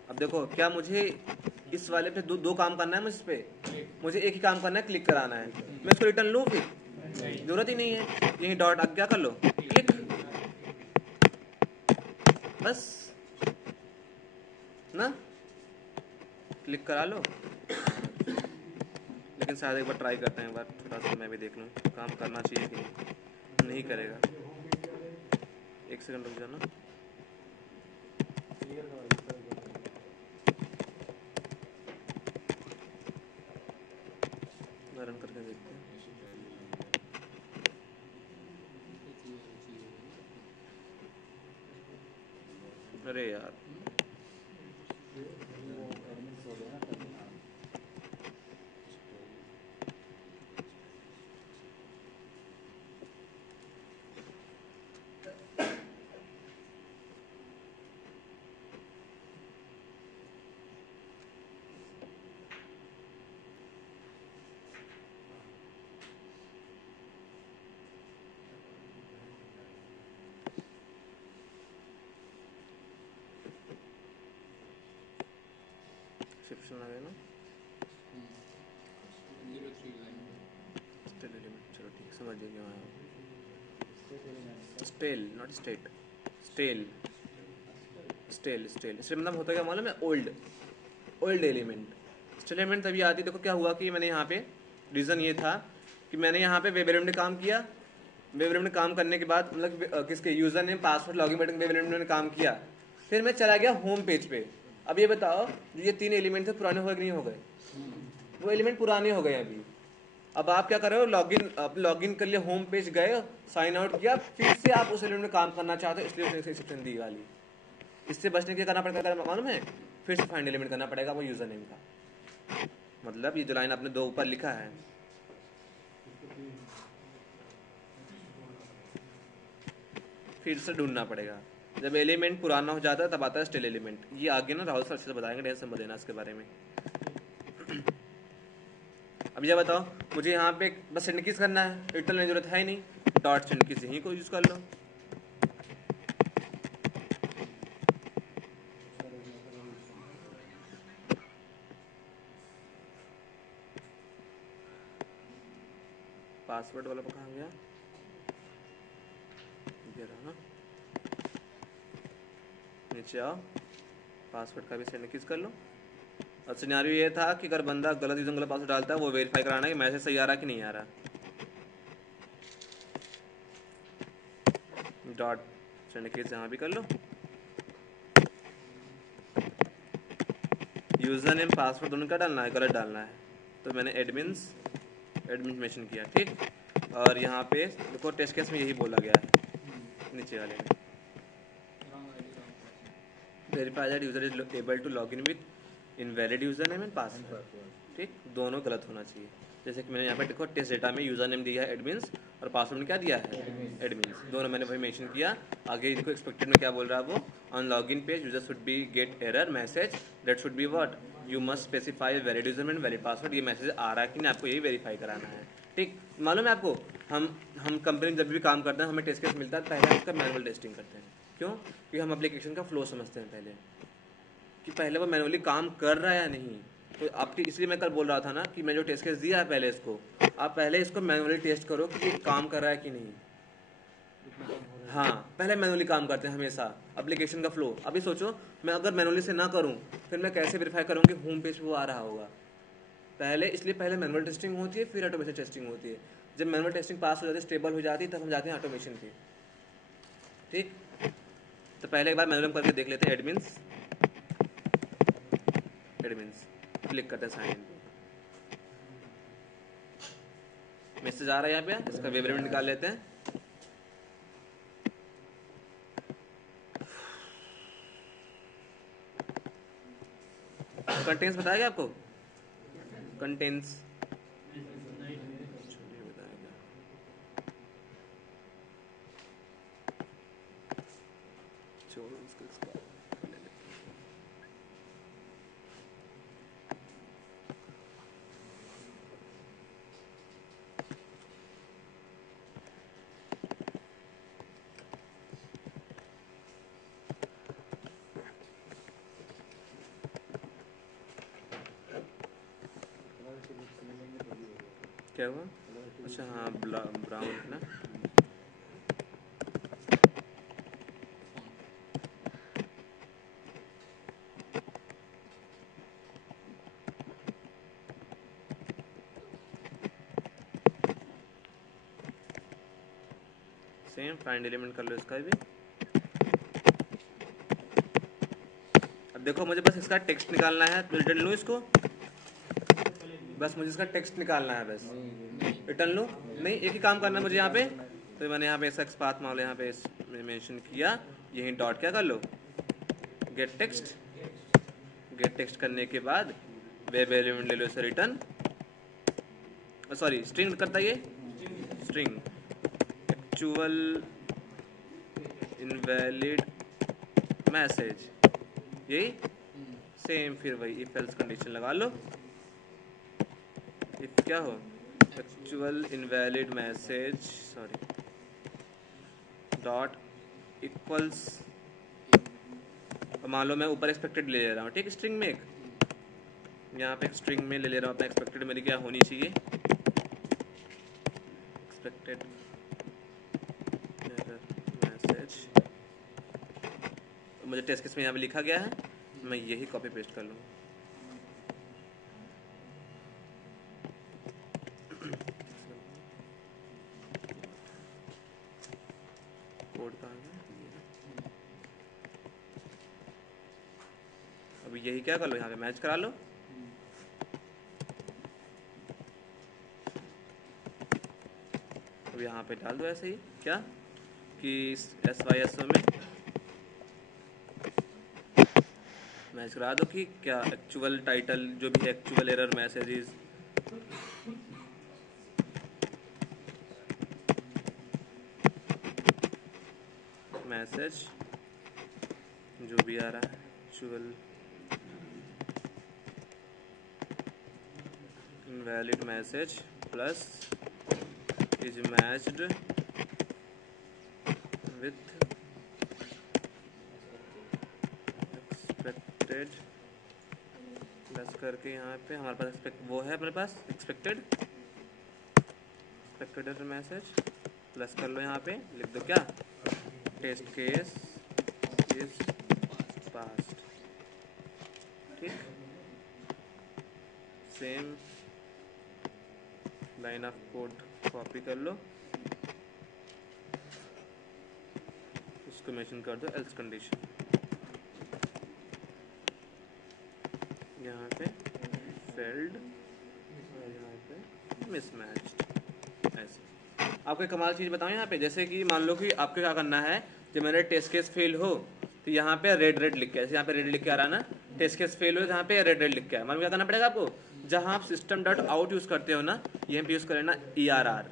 अब देखो, क्या मुझे इस वाले पे दो काम करना है, मुझ पे मुझे एक ही काम करना है, क्लिक कराना है। मैं इसको रिटर्न लूँ, फिर जरूरत ही नहीं है, यही डॉट अब क्या कर लो, क्लिक, बस ना, क्लिक करा लो। लेकिन शायद एक बार ट्राई करते हैं, एक बार थोड़ा सा मैं भी देख लूँ काम करना चाहिए कि नहीं करेगा। एक सेकंड रुक जाना, रन करके देखते हैं। अरे यार, एक्सेप्शन आ गया ना, स्टेल एलिमेंट, चलो ठीक, समझ गए क्या है। Stale not state, stale stale stale stale मतलब होता क्या मालूम है, ओल्ड एलिमेंट। स्टेल एलिमेंट तभी आती, देखो क्या हुआ कि मैंने यहाँ पे, रीज़न ये था कि मैंने यहाँ पे वेब एलिमेंट में काम किया, वेब एलिमेंट में काम करने के बाद मतलब किसके user name password login button web element में काम किया, फिर मैं चला गया होम पेज पे। अब ये बताओ, जो ये 3 एलिमेंट थे पुराने हो गए कि नहीं हो गए? वो एलिमेंट पुराने हो गए अभी। अब आप क्या कर रहे हो, लॉगिन कर लिया, होम पेज गए, साइन आउट किया, फिर से आप उस एलिमेंट में काम करना चाहते हो, इसलिए उसने एक्सेप्शन दी वाली। इससे बचने के लिए करना पड़ेगा, मालूम है, फिर से फाइंड एलिमेंट करना पड़ेगा वो यूजर नेम का। मतलब ये जो लाइन आपने 2 ऊपर लिखा है, फिर से ढूंढना पड़ेगा। जब एलिमेंट पुराना हो जाता है तब आता है स्टिल एलिमेंट। ये आगे ना राहुल सर अच्छे से बताएंगे, ढेर समझ लेना इसके बारे में। अब ये बताओ, मुझे यहाँ पे बस सेंड कीज करना है, रिटर्न की जरूरत है ही नहीं, डॉट सेंड कीज यहीं को यूज कर लो। पासवर्ड वाला कहाँ गया, ये रहा ना, नीचे आओ, पासवर्ड का भी सेंड कीज कर लो। और सिनेरियो ये था कि अगर बंदा गलत यूजर गलत पासवर्ड डालता है, वो वेरीफाई कराना है कि मैसेज सही आ रहा कि नहीं आ रहा। डॉट सेंड कीज यहाँ भी कर लो, यूजर नेम पासवर्ड दोनों का डालना है, गलत डालना है, तो मैंने एडमिन मेंशन किया, ठीक। और यहाँ पे देखो टेस्ट केस में यही बोला गया है नीचे वाले में, verify that user is able to log in with invalid user name and password. ठीक, दोनों गलत होना चाहिए। जैसे कि मैंने यहाँ पे देखो टेस्ट डेटा में यूजर नेम दिया है एडमिन्स और पासवर्ड में क्या दिया है एडमिन्स, दोनों मैंने वही मेंशन किया। आगे देखो एक्सपेक्टेड में क्या बोल रहा है वो, on login page user should be get error message that should be what you must specify valid user name and valid password. ये मैसेज आ रहा है कि नहीं, आपको यही वेरीफाई कराना है। ठीक, मालूम है आपको, हम कंपनी में जब भी काम करते हैं हमें टेस्ट केस मिलता है, पहले उसका मैनुअल टेस्टिंग करते हैं। क्यों? क्योंकि हम एप्लीकेशन का फ्लो समझते हैं पहले, कि पहले वो मैनुअली काम कर रहा है या नहीं। तो आपकी इसलिए मैं कल बोल रहा था ना कि मैं जो टेस्ट केस दिया है पहले इसको, आप पहले इसको मैनुअली टेस्ट करो कि ये काम कर रहा है कि नहीं। हाँ, पहले मैनुअली काम करते हैं हमेशा एप्लीकेशन का फ्लो। अभी सोचो मैं अगर मैनुअली से ना करूँ फिर मैं कैसे वेरीफाई करूँ कि होम पेज पे वो आ रहा होगा। पहले इसलिए पहले मैनुअल टेस्टिंग होती है, फिर ऑटोमेशन टेस्टिंग होती है। जब मैनुअल टेस्टिंग पास हो जाती है, स्टेबल हो जाती है, तब हम जाते हैं ऑटोमेशन पे। ठीक, तो पहले एक बार मैनुअल करके देख लेते हैं। एडमिन्स क्लिक करते हैं साइन इन। मैसेज आ रहा है यहाँ पे, इसका वेब एलिमेंट निकाल लेते हैं। कंटेंट्स बताया क्या आपको? कंटेंट्स क्या हुआ? अच्छा हाँ, ब्राउन है ना। सेम फाइंड एलिमेंट कर लो इसका भी। अब देखो मुझे बस इसका टेक्स्ट निकालना है, रिटर्न लूँ इसको, बस मुझे इसका टेक्स्ट निकालना है, बस रिटर्न लूँ। नहीं, एक ही काम करना है मुझे यहाँ पे। तो मैंने यहाँ पे ऐसा पाथ मान लो, यहाँ पे मेंशन किया, यही डॉट क्या कर लो, गेट टेक्स्ट। गेट टेक्स्ट करने के बाद वेब एलिमेंट ले लो, इसे रिटर्न, सॉरी स्ट्रिंग करता है ये, स्ट्रिंग एक्चुअल इनवैलिड मैसेज, यही सेम। फिर वही इफ एल्स कंडीशन लगा लो, इफ क्या हो, actual invalid message sorry dot equals, मान लो मैं ऊपर एक्सपेक्टेड ले रहा हूँ। ठीक, स्ट्रिंग में एक यहाँ पे स्ट्रिंग में ले रहा हूँ अपना एक्सपेक्टेड, मेरी क्या होनी चाहिए, एक्सपेक्टेड मैसेज। मुझे टेस्ट केस में यहाँ पे लिखा गया है, मैं यही कॉपी पेस्ट कर लूँगा। कोड कहाँ है? अभी यही क्या कर लो, यहाँ पे मैच करा लो। अब यहाँ पे डाल दो ऐसे ही, क्या कि SYSO में मैच करा दो कि क्या एक्चुअल टाइटल जो भी है, एक्चुअल एरर मैसेजेस मैसेज जो भी आ रहा है, actual invalid message plus is matched with expected, plus करके यहाँ पे हमारे पास वो है, अपने पास एक्सपेक्टेड मैसेज, प्लस कर लो, यहाँ पे लिख दो क्या, टेस्ट केस इज पास्ड। ठीक, same line of code copy कर लो, उसको मेंशन कर दो एल्स कंडीशन, यहाँ पे फेल्ड और यहाँ पे मिसमैच्ड। ऐसे आपको एक कमाल चीज़ बताऊँ यहाँ पे, जैसे कि मान लो कि आपको क्या करना है, जब मेरा टेस्ट केस फेल हो तो यहाँ पे रेड रेड लिख के, जैसे यहाँ पे रेड लिख के आ रहा है ना, टेस्ट केस फेल हुए, यहाँ पे रेड रेड लिख के आया। मतलब क्या करना पड़ेगा आपको, जहाँ आप system डॉट आउट यूज करते हो ना, यहाँ पे यूज कर लेना ERR,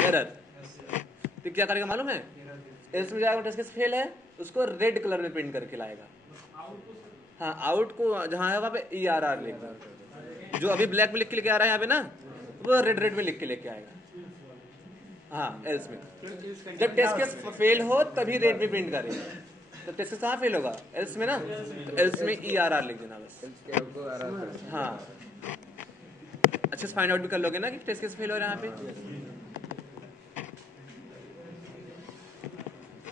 एरर। तो क्या करेगा मालूम है, इसमें जाएगा टेस्ट केस फेल है, उसको रेड कलर में प्रिंट करके लाएगा। हाँ, आउट को जहाँ है वहाँ पे ERR लिखना, जो अभी ब्लैक में लिख के लेके आ रहा है यहाँ पे ना, वो रेड रेड में लिख के लेके आएगा। हाँ, एल्स में जब टेस्ट केस फेल हो तभी रेड में प्रिंट करेगा। तो टेस्ट केस कहाँ फेल होगा, एल्स में ना, तो एल्स में ERR लिख देना बस। हाँ, अच्छे से फाइंड आउट भी कर लोगे ना कि टेस्ट केस फेल हो रहा है यहाँ पे।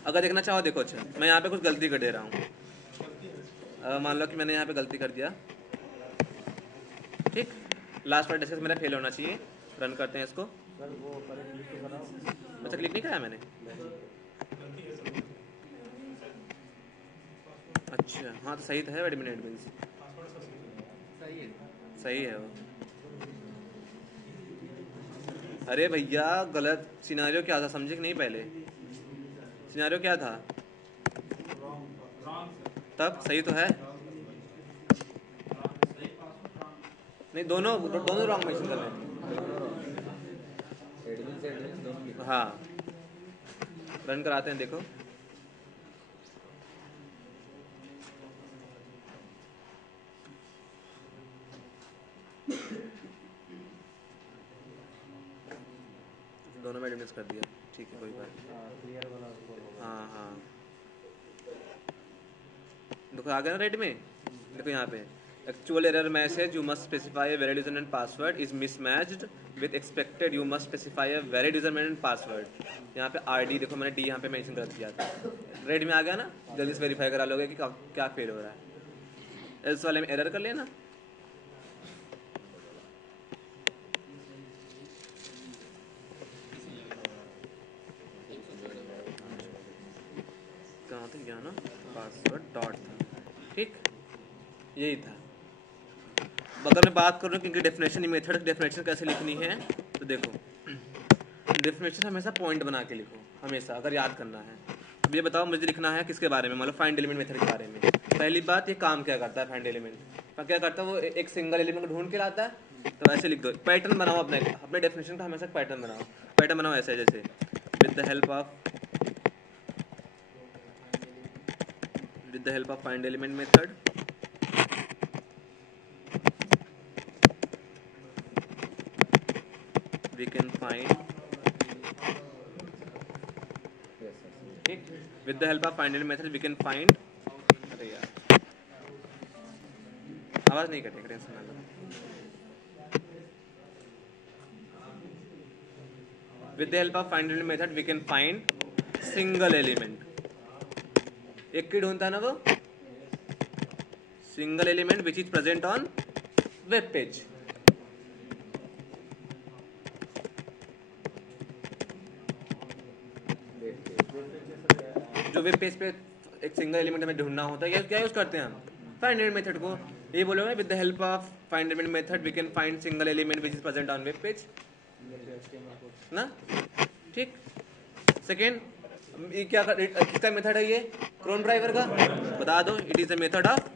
अगर देखना चाहो देखो, अच्छा मैं यहाँ पे कुछ गलती कर दे रहा हूँ, मान लो कि मैंने यहाँ पे गलती कर दिया, ठीक, लास्ट वाला टेस्ट केस मेरा फेल होना चाहिए। रन करते हैं इसको। अच्छा, क्लिक नहीं कराया मैंने, अच्छा हाँ तो सही तो है, एडमिन एडमिन सही है वो। अरे भैया गलत सिनारियो क्या था, समझे कि नहीं? पहले सिनारियो क्या था, तब सही तो है नहीं, दोनों रॉन्ग मेंशन कर रहे हैं। हाँ, रन कराते हैं, देखो दोनों में एडमिट कर दिया, ठीक है कोई बात। हाँ देखो आ गया ना रेड में, देखो यहाँ पे actual error message, you must specify a valid username and password is mismatched with expected, you must specify a valid username and password. यहाँ पे RD देखो मैंने D यहाँ पे मेंशन कर दिया था, रेड में आ गया ना। जल्दी से वेरीफाई करा लोगे कि क्या फेल हो रहा है। एल्स वाले में एरर कर लेना। कहाँ तक गया ना, पासवर्ड डॉट था, ठीक, यही था। अगर मैं बात करूँ कि डेफिनेशन, मेथड डेफिनेशन कैसे लिखनी है, तो देखो डेफिनेशन हमेशा पॉइंट बना के लिखो हमेशा, अगर याद करना है। अब ये बताओ मुझे लिखना है किसके बारे में, मतलब फाइंड एलिमेंट मेथड के बारे में। पहली बात, ये काम क्या करता है फाइंड एलिमेंट, क्या करता है वो एक सिंगल एलिमेंट को ढूंढ के लाता है। तो ऐसे लिख दो, पैटर्न बनाओ अपने डेफिनेशन का, हमेशा पैटर्न बनाओ ऐसे, जैसे with the help of find element method we can find, ठीक, with the help of find element method we can find, अरे यार आवाज नहीं कटेगा, टेंशन ना लो। with the help of find element method we can find single element, एक की ढूंढता है ना वो, single element which is present on web page। जो वेब पेज पे एक सिंगल एलिमेंट हमें ढूंढना होता है, क्या यूज करते हैं हम, फाइंड एलिमेंट मेथड को। ये बोलोगे with the help of find element method we can find single element which is present on web page ना, ठीक। सेकेंड, ये क्या किसका मेथड है, ये क्रोम ड्राइवर का, बता दो, it is the method of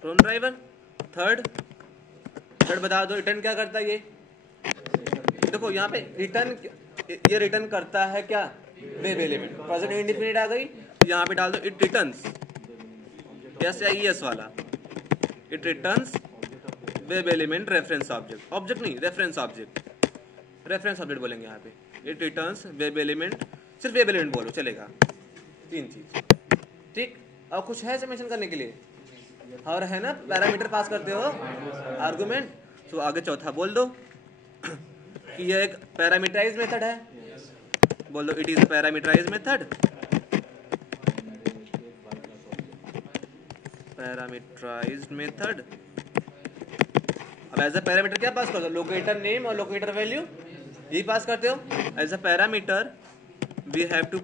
Chrome driver. Third बता दो, रिटर्न क्या करता है ये, देखो यहाँ पे रिटर्न, ये रिटर्न करता है क्या, वेब एलिमेंट। प्रेजेंट इंडिफिनिट आ गई, यहाँ पे डाल दो इट रिटर्न्स, SIES वाला, it returns web element reference object, object नहीं रेफरेंस ऑब्जेक्ट बोलेंगे यहाँ पे, इट रिटर्न्स वेब एलिमेंट, सिर्फ वेब एलिमेंट बोलो चलेगा, 3 चीज, ठीक। और कुछ है मेंशन करने के लिए, और है ना, पैरामीटर पास करते हो आर्गुमेंट, तो आगे चौथा बोल दो कि यह एक पैरामीटराइज मेथड है, बोल दो it is parameterize method, parameterized method. अब एज अ पैरामीटर क्या पास करते हो, लोकेटर नेम और लोकेटर वैल्यू, यही पास करते हो। As a parameter we have to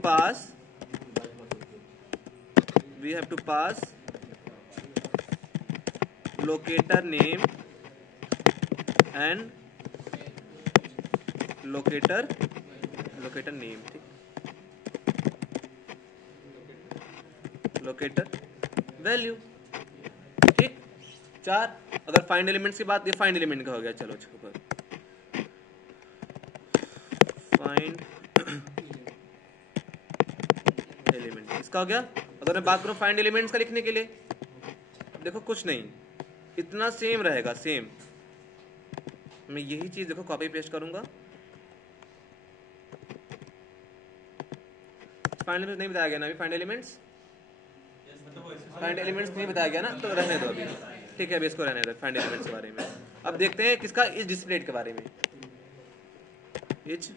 pass locator name and locator name, ठीक, लोकेटर वैल्यू, ठीक। 4। अगर फाइंड एलिमेंट्स की बात, ये फाइंड एलिमेंट का हो गया। चलो छोड़, फाइंड एलिमेंट इसका हो गया। अगर मैं बात करूं फाइंड एलिमेंट्स का लिखने के लिए, देखो कुछ नहीं, इतना सेम रहेगा, सेम। मैं यही चीज देखो कॉपी पेस्ट करूंगा। फाइंड एलिमेंट्स नहीं बताया गया ना अभी, फाइंड एलिमेंट्स नहीं बताया गया ना, तो रहने दो अभी, ठीक है। अभी इसको रहने दो फाइंड एलिमेंट्स के बारे में। अब देखते हैं किसका, इस डिस्प्लेड के बारे में। इज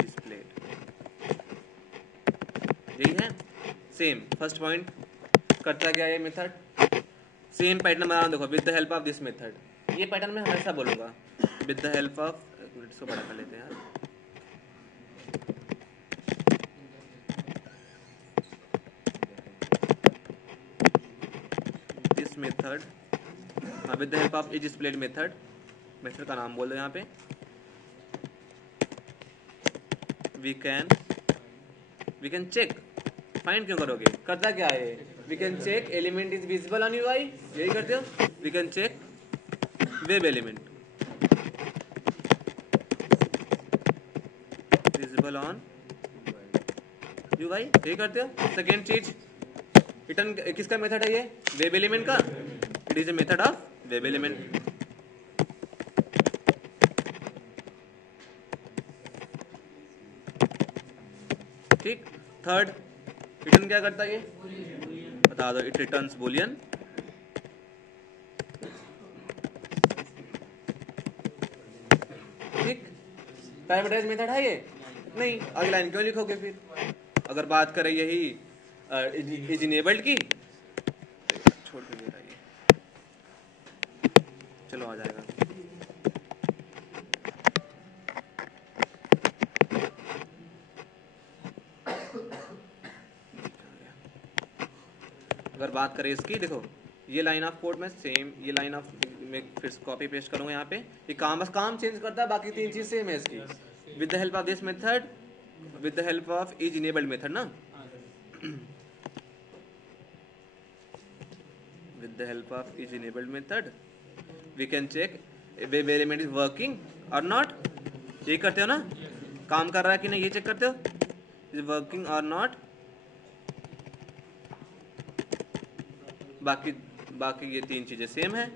डिस्प्लेड, यही है सेम। फर्स्ट पॉइंट करता क्या है मेथड, सेम पैटर्न बना रहा हूं देखो, with the help of this method. ये पैटर्न मैं हमेशा बोलूंगा, विद द हेल्प ऑफ, एक मिनट इसको बड़ा कर लेते हैं यार, this method, with the help of is displayed method. Method का नाम बोल दो यहाँ पे। वी कैन चेक, फाइंड क्यों करोगे, करता क्या है, we can check element is visible on UI, यही करते हो। We can check web element visible on UI, यही करते हो। सेकेंड चीज, रिटर्न किसका मेथड है ये, वेब एलिमेंट का। It is a method of web element. ठीक। थर्ड, रिटर्न क्या करता है ये, बता दो। इट रिटर्न्स बूलियन, ठीक। पैरामीटराइज मेथड है ये नहीं, अगली लाइन क्यों लिखोगे फिर। अगर बात करें यही इज इनेबल्ड की, छोड़ के मेरा ये, चलो आ जाएगा। अगर बात करें इसकी, देखो ये लाइन ऑफ कोड में सेम, ये लाइन ऑफ में फिर कॉपी पेस्ट करूंगा यहाँ पे। ये काम बस काम चेंज करता है, बाकी तीन चीज सेम है इसकी। With the help of this method, with the help of is enabled method ना, with the help of is enabled method we can check web element is working or not, ये करते हो ना, काम कर रहा है कि नहीं ये चेक करते हो, is working or not। बाकी ये तीन चीजें सेम है,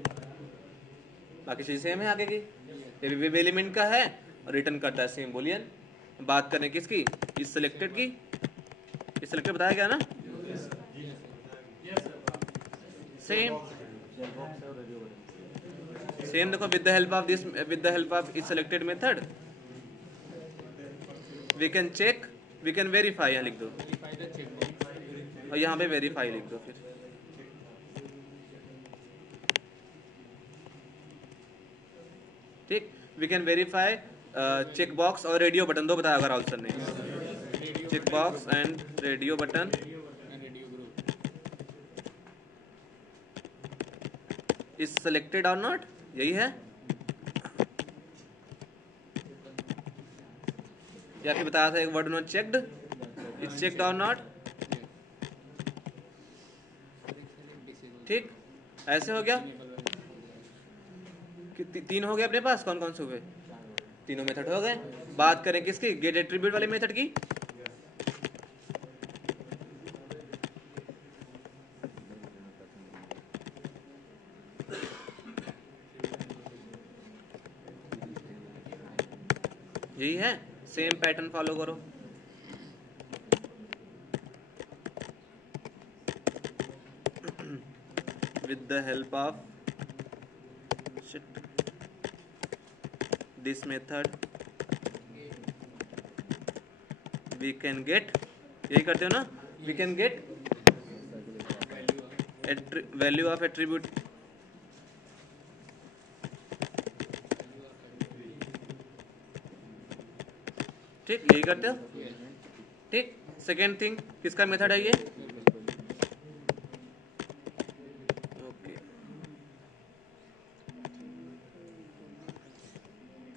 बाकी चीजें सेम है आगे की। ये भी वेब एलिमेंट का है और रिटर्न करता है सेम बूलियन। बात करें किसकी, इस सिलेक्टेड की, इस सिलेक्टेड बताया गया ना, सेम देखो। With the help of this, with the help of इस selected method we can check, we can verify, यहाँ लिख दो और यहाँ पे वेरीफाई लिख दो फिर, ठीक। We can verify check box और रेडियो बटन, दो बताया होगा राहुल सर ने, check box and radio button. Is selected और नॉट, यही है। या फिर बताया था एक word not checked, is checked और नॉट, ठीक। ऐसे हो गया, तीन हो गए अपने पास। कौन कौन से हुए, तीनों मेथड हो गए। बात करें किसकी, गेट एट्रीब्यूट वाले मेथड की। यही है, सेम पैटर्न फॉलो करो। With the help of this method we can get, यही करते हो ना, we can get value of attribute, ठीक। यही करते हो, ठीक। सेकेंड थिंग, किसका मेथड है ये, okay.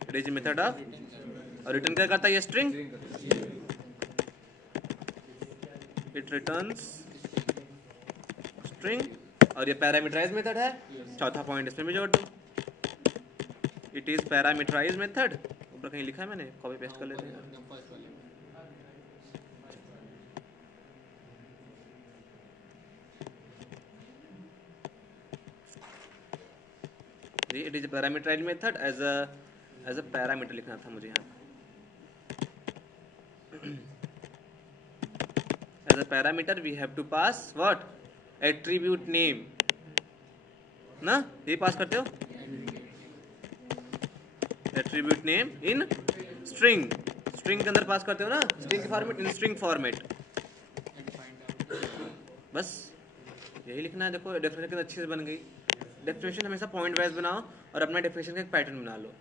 It is method of, और रिटर्न क्या करता है ये स्ट्रिंग, इट रिटर्न्स स्ट्रिंग, और ये पैरामीटराइज मेथड है। चौथा पॉइंट इसमें भी जोड़ दो, इट इज पैरामीटराइज मेथड। ऊपर कहीं लिखा है मैंने, कॉपी पेस्ट कर लेते हैं। जी it is parameterize method as a parameter लिखना था मुझे यहाँ। As a parameter we have to pass what, attribute name ना, ये पास करते हो attribute name in string, string के अंदर पास करते हो ना, स्ट्रिंग के फॉर्मेट, इन स्ट्रिंग फॉर्मेट। बस यही लिखना है। देखो डेफिनेशन अच्छी से बन गई। डेफिनेशन हमेशा पॉइंट वाइज बनाओ और अपना डेफिनेशन का एक पैटर्न बना लो,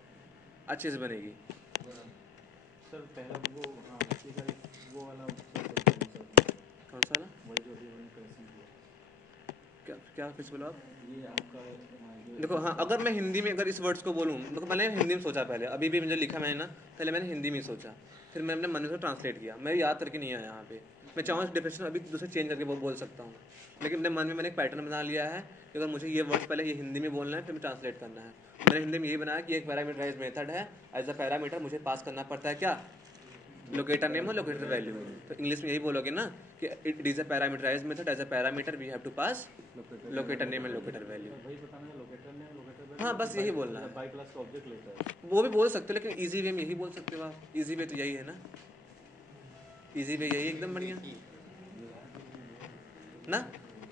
अच्छे से बनेगी। सर पहला वो वाला कौन सा वाला, क्या कुछ बोला आप? ये आपका देखो हाँ, अगर मैं हिंदी में अगर इस वर्ड्स को बोलूँ, देखो मैंने हिंदी में सोचा पहले, अभी भी मुझे लिखा मैंने ना, पहले मैंने हिंदी में सोचा, फिर मैंने अपने मन से ट्रांसलेट किया। मैं याद करके नहीं आया यहाँ पे, मैं चाहूँ डेफिनेशन अभी दूसरे चेंज करके वो बोल सकता हूँ, लेकिन अपने मन में मैंने एक पैटर्न बना लिया है कि अगर मुझे ये वर्ड्स पहले ये हिंदी में बोलना है, फिर मैं ट्रांसलेट करना है। मैंने हिंदी में यही बनाया कि एक पैरामीटराइज मेथड है, एज अ पैरामीटर मुझे पास करना पड़ता है क्या, लोकेटर नेम और लोकेटर वैल्यू। तो इंग्लिश में यही बोलोगे ना कि it is a parameterize method, as a parameter we have to pass locator name and locator value. वही बताना है, लोकेटर नेम लोकेटर वैल्यू। हाँ बस यही बोलना है। बाई क्लास का ऑब्जेक्ट लेता है, वो भी बोल सकते हो, लेकिन इजी वे में यही बोल सकते हो आप। इजी वे तो यही है ना, इजी वे यही एकदम बढ़िया ना।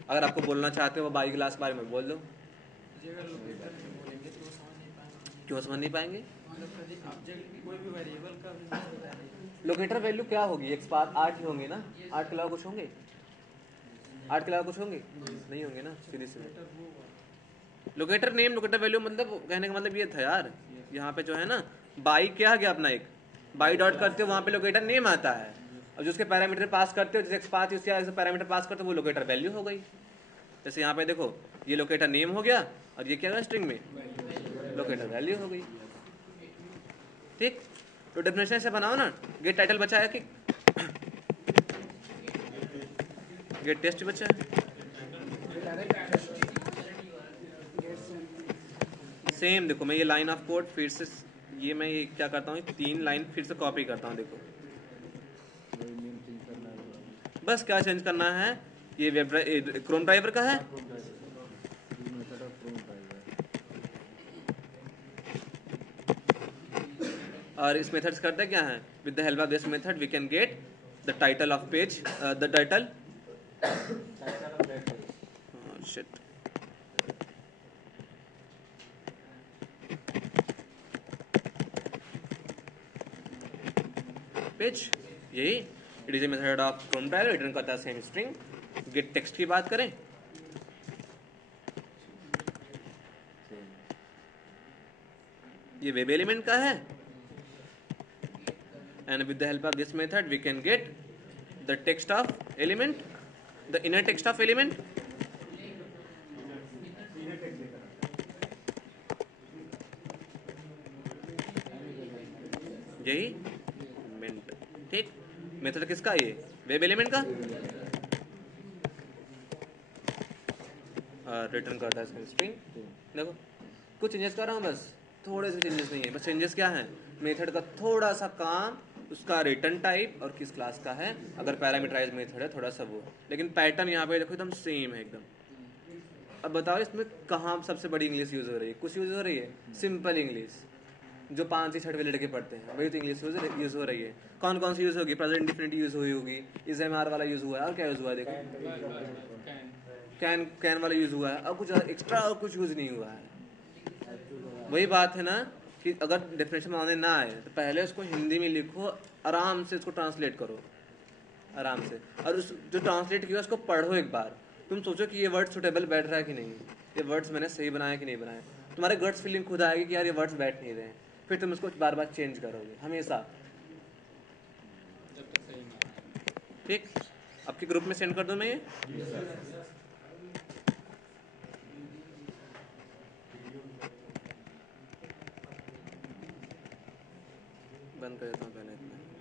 अगर आपको बोलना चाहते हो बाई क्लास के बारे में बोल दो। क्यों समझ नहीं पाएंगे? लोकेटर वैल्यू क्या होगी, एक्स पाथ 8 ही होंगे ना, 8 के अलावा कुछ होंगे, 8 के अलावा कुछ होंगे नहीं होंगे ना, सीधी सीधी। लोकेटर नेम लोकेटर वैल्यू मतलब कहने का मतलब ये था यार, यहाँ पे जो है ना बाई क्या गया अपना, एक बाई डॉट करते हो वहाँ पे लोकेटर नेम आता है, और जो उसके पैरामीटर पास करते हो, जैसे एक्स पाथ उसके पैरामीटर पास करते हो, वो लोकेटर वैल्यू हो गई। जैसे यहाँ पे देखो ये लोकेटर नेम हो गया, और ये क्या है स्ट्रिंग में लोकेटर वैल्यू हो गई। ठीक, तो डेफिनेशन से बनाओ ना। गेट टाइटल बचा है कि गेट टेस्ट बचा है? सेम देखो, मैं ये लाइन ऑफ कोड फिर से ये मैं ये क्या करता हूँ, 3 लाइन फिर से कॉपी करता हूँ। देखो बस क्या चेंज करना है, ये वेब क्रोम ड्राइवर का है, और इस मेथड्स करते क्या है, with the help of this method we can get the title of page, the title sheet page, यही it is a method of Chrome driver, return करता है सेम स्ट्रिंग। गेट टेक्स्ट की बात करें, ये वेब एलिमेंट का है, and with the help of this method we can get the text of element, the inner text of element, यही मेंट। ठीक, मेथड किसका, ये वेब एलिमेंट का, और रिटर्न करता है स्ट्रिंग। देखो कुछ चेंजेस कर रहा हूँ, बस थोड़े से चेंजेस नहीं है, बस चेंजेस क्या है, मेथड का थोड़ा सा काम, उसका रिटर्न टाइप और किस क्लास का है, अगर पैरामीटराइज मेथड है थोड़ा सा वो, लेकिन पैटर्न यहाँ पे देखो एकदम सेम है एकदम। अब बताओ इसमें कहाँ सबसे बड़ी इंग्लिश यूज हो रही है, कुछ यूज हो रही है, सिंपल इंग्लिश जो 5 से 6 लड़के पढ़ते हैं, वही तो इंग्लिश यूज हो रही है। कौन कौन सी यूज होगी, प्रेजेंट इंडेफिनिट यूज हुई होगी, इज एम आर वाला यूज हुआ है, और क्या यूज हुआ है, देखो कैन वाला यूज हुआ है, और कुछ एक्स्ट्रा और कुछ यूज नहीं हुआ है। वही बात है ना कि अगर डेफिनेशन बनाने ना आए तो पहले उसको हिंदी में लिखो, आराम से उसको ट्रांसलेट करो आराम से, और उस जो ट्रांसलेट किया उसको पढ़ो एक बार, तुम सोचो कि ये वर्ड सुटेबल बैठ रहा है कि नहीं, ये वर्ड्स मैंने सही बनाया कि नहीं बनाया, तुम्हारे गट्स फीलिंग खुद आएगी कि यार ये वर्ड्स बैठ नहीं रहे हैं, फिर तुम इसको बार बार चेंज करोगे हमेशा। ठीक, आपके ग्रुप में सेंड कर दूं मैं ये। बंद कर देता हूँ पहले इतना।